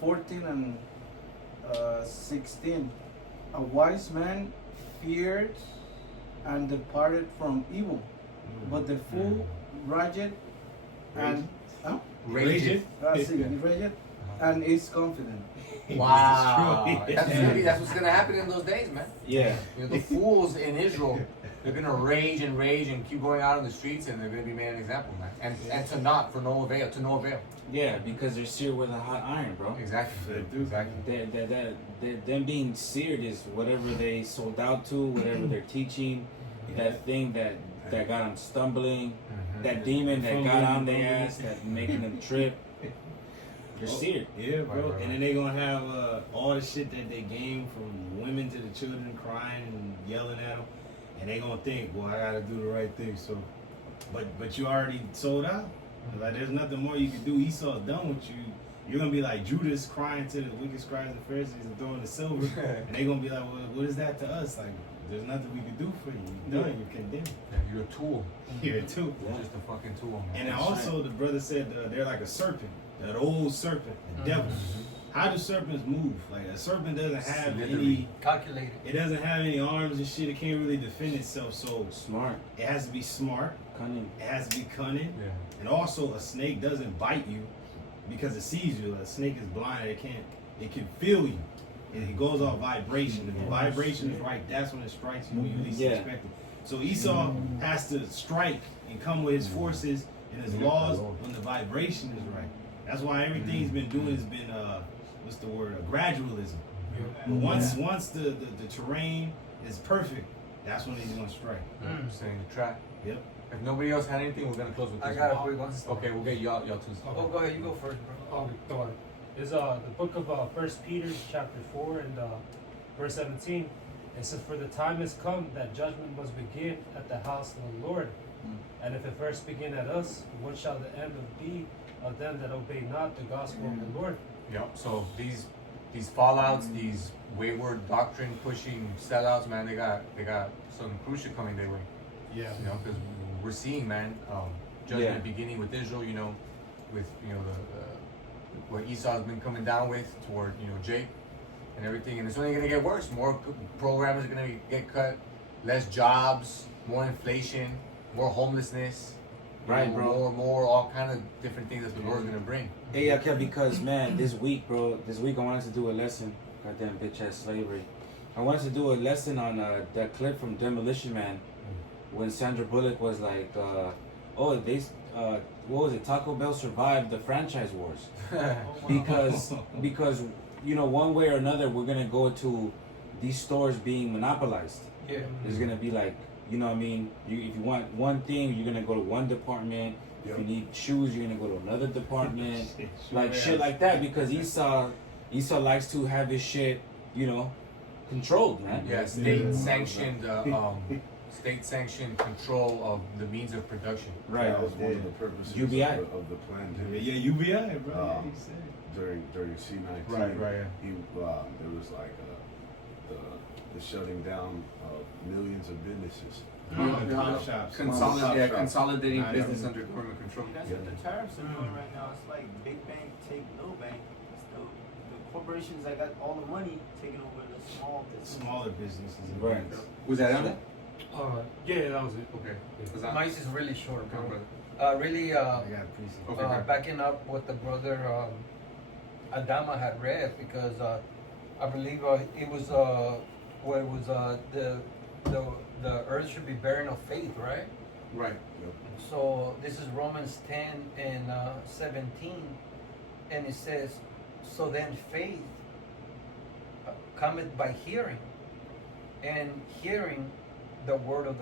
14 and 16. A wise man feared and departed from evil, but the fool rageth and Rage. rageth and is confident. Wow. That's what's gonna happen in those days, man. Yeah. You know, the fools in Israel, they're gonna rage and keep going out on the streets, and they're gonna be made an example, man. And to no avail. Yeah, because they're seared with a hot iron, bro. Exactly. Exactly. Them being seared is whatever they sold out to, whatever they're teaching, that thing that got them stumbling, that demon that got on their ass, that making them trip. They're seared. Yeah, bro. And then they gonna have all the shit that they gained from women to the children crying and yelling at them, and they gonna think, well, I gotta do the right thing. So, but you already sold out. Like there's nothing more you can do. Esau's done with you. You're gonna be like Judas crying to the wicked scribes and Pharisees and throwing the silver, and they gonna be like, well, what is that to us? Like, there's nothing we can do for you. You're done. You're condemned. Yeah, you're a tool. You're a tool. You're just a fucking tool, man. And also, the brother said they're like a serpent. That old serpent, the devil. How do serpents move? Like a serpent doesn't have any calculated. It doesn't have any arms and shit. It can't really defend itself. So Smart. it has to be smart. Cunning. It has to be cunning. Yeah. And also, a snake doesn't bite you because it sees you. A snake is blind. It can feel you. It goes off vibration. If the vibration is right, that's when it strikes you when you least expect it. So Esau has to strike and come with his forces and his laws when the vibration is right. That's why everything he's been doing has been what's the word? Gradualism. But once the terrain is perfect, that's when he's gonna strike. Setting the trap. Yep. If nobody else had anything, we're gonna close with this. I got a quick one. Okay, we'll get y'all two. Oh, go ahead. You go first, bro. Oh, is the book of 1 Peter chapter 4 and verse 17. It says, "For the time has come that judgment must begin at the house of the Lord. And if it first begin at us, what shall the end be of them that obey not the gospel of the Lord?" Yep. So these fallouts, these wayward doctrine pushing sellouts, man, they got some crucial coming their way. Yeah. You know, because we're seeing, man, judgment beginning with Israel. You know, with the what Esau's been coming down with toward Jake and everything, and it's only gonna get worse. More programs are gonna get cut, less jobs, more inflation, more homelessness. Right, bro. More, all kind of different things that the Lord's gonna bring. Hey, yeah, because man, this week I wanted to do a lesson. Goddamn bitch ass slavery. I wanted to do a lesson on that clip from Demolition Man when Sandra Bullock was like, what was it? Taco Bell survived the franchise wars because one way or another we're gonna go to these stores being monopolized. Yeah. There's gonna be like, you know what I mean? If you want one thing, you're gonna go to one department. If you need shoes, you're gonna go to another department. Shit like that, because Esau likes to have his shit, controlled, man. Yeah, state sanctioned control of the means of production. Right. That was one of the purposes UBI. of the plan. Yeah, UBI, bro. During C-19, Right. There was like the shutting down of millions of businesses. Pawn shops. Consolidating Right. business under government control. That's what the tariffs are doing right now. It's like big bank take little bank. It's the corporations that got all the money taking over the small business. Smaller businesses. and Right. things. Was that on that? Yeah, that was it. Okay. Mine's is really short, bro. really I got appreciate. Okay, great. backing up what the brother Adama had read, because I believe it was where it was the earth should be barren of faith, right? Right. So this is Romans 10 and 17, and it says, so then faith cometh by hearing, and hearing the word of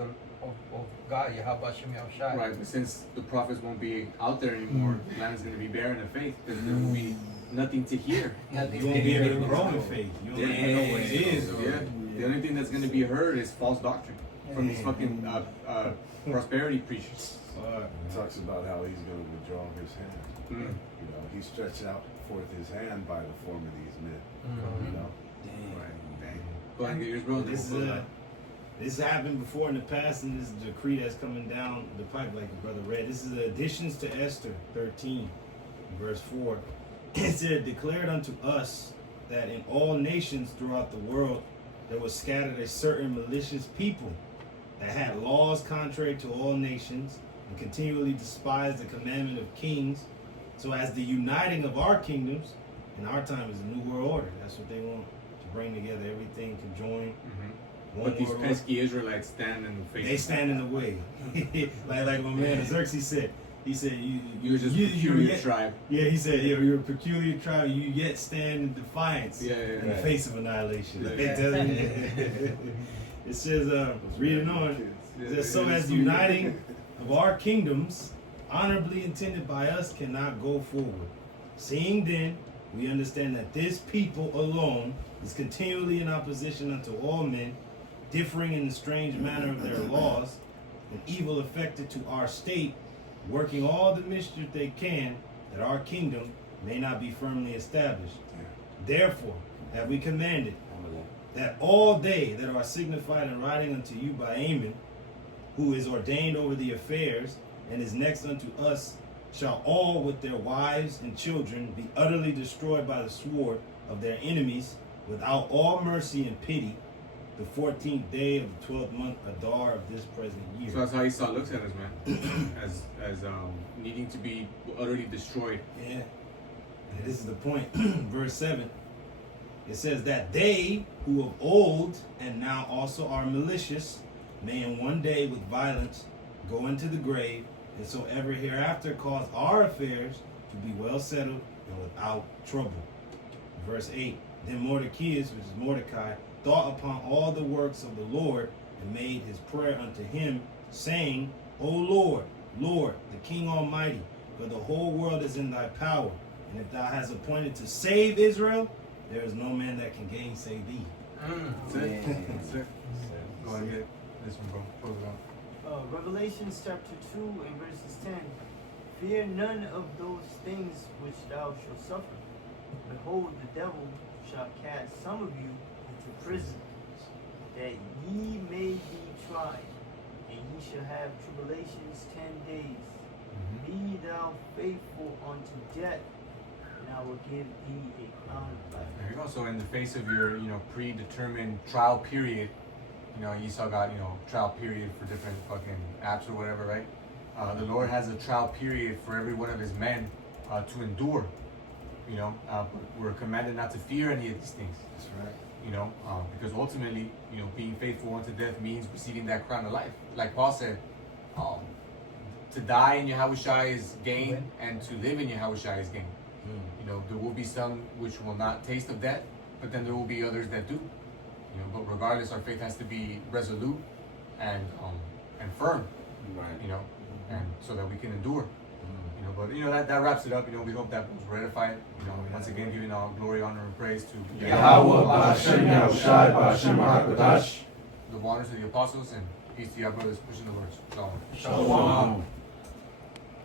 God, Yahweh Shem Yahushai. Right, but since the prophets won't be out there anymore, the land is going to be barren of faith. There will be nothing to hear. Nothing You won't be able to grow in faith. You don't even know what it is. Yeah. The only thing that's going to be heard is false doctrine from these fucking prosperity preachers. It talks about how he's going to withdraw his hand. Mm. You know, he stretched out forth his hand by the form of these men. Mhm. You know, Go ahead and get yours, bro. This happened before in the past, and this decree that's coming down the pipe, like the brother read. This is the additions to Esther 13, verse 4. It said, declared unto us that in all nations throughout the world there was scattered a certain malicious people that had laws contrary to all nations, and continually despised the commandment of kings, so as the uniting of our kingdoms in our time is a new world order. That's what they want, to bring together everything conjoined. One But these world order. pesky Israelites stand in the face. They stand in the way. like my man Xerxes said. He said, You're just a you're peculiar yet, tribe. Yeah, he said, you're a peculiar tribe. You yet stand in defiance in the face of annihilation. Yeah. It doesn't. It says, reading on, it says, so as the uniting of our kingdoms, honorably intended by us, cannot go forward. Seeing then, we understand that this people alone is continually in opposition unto all men, differing in the strange manner of their laws, and evil affected to our state, working all the mischief they can, that our kingdom may not be firmly established. Therefore have we commanded that all they that are signified in writing unto you by Amen, who is ordained over the affairs, and is next unto us, shall all with their wives and children be utterly destroyed by the sword of their enemies, without all mercy and pity, the 14th day of the 12th month Adar of this present year. So that's how Esau looks at us, man. as needing to be utterly destroyed. Yeah. And this is the point. Verse 7. It says that they who of old and now also are malicious may in one day with violence go into the grave, and so ever hereafter cause our affairs to be well settled and without trouble. Verse 8. Then Mordecai, which is Mordecai, thought upon all the works of the Lord, and made his prayer unto him, saying, O Lord, Lord, the King Almighty, for the whole world is in thy power, and if thou hast appointed to save Israel, there is no man that can gainsay thee. That's it. That's it. Go ahead and get this one, bro. Close it out. Revelations chapter 2 and verses 10. Fear none of those things which thou shalt suffer. Behold, the devil shall cast some of you into prison, that ye may be tried, and ye shall have tribulations 10 days. Be thou faithful unto death, and I will give thee a crown of life. There you go. So in the face of your, predetermined trial period, Esau got, trial period for different fucking apps or whatever, right? The Lord has a trial period for every one of his men to endure. But we're commanded not to fear any of these things. That's right. Because ultimately, being faithful unto death means receiving that crown of life. Like Paul said, to die in Yahushua is gain, and to live in Yahushua is gain. There will be some which will not taste of death, but then there will be others that do. But regardless, our faith has to be resolute and firm. Right. And so that we can endure. But that wraps it up. We hope that was ratified. Once again, giving all glory, honor, and praise to Yahweh, Ba'ashem Yahushai, Ba'ashem HaKadosh. the waters of the apostles, and peace to your brothers pushing the words. Shalom. Shalom.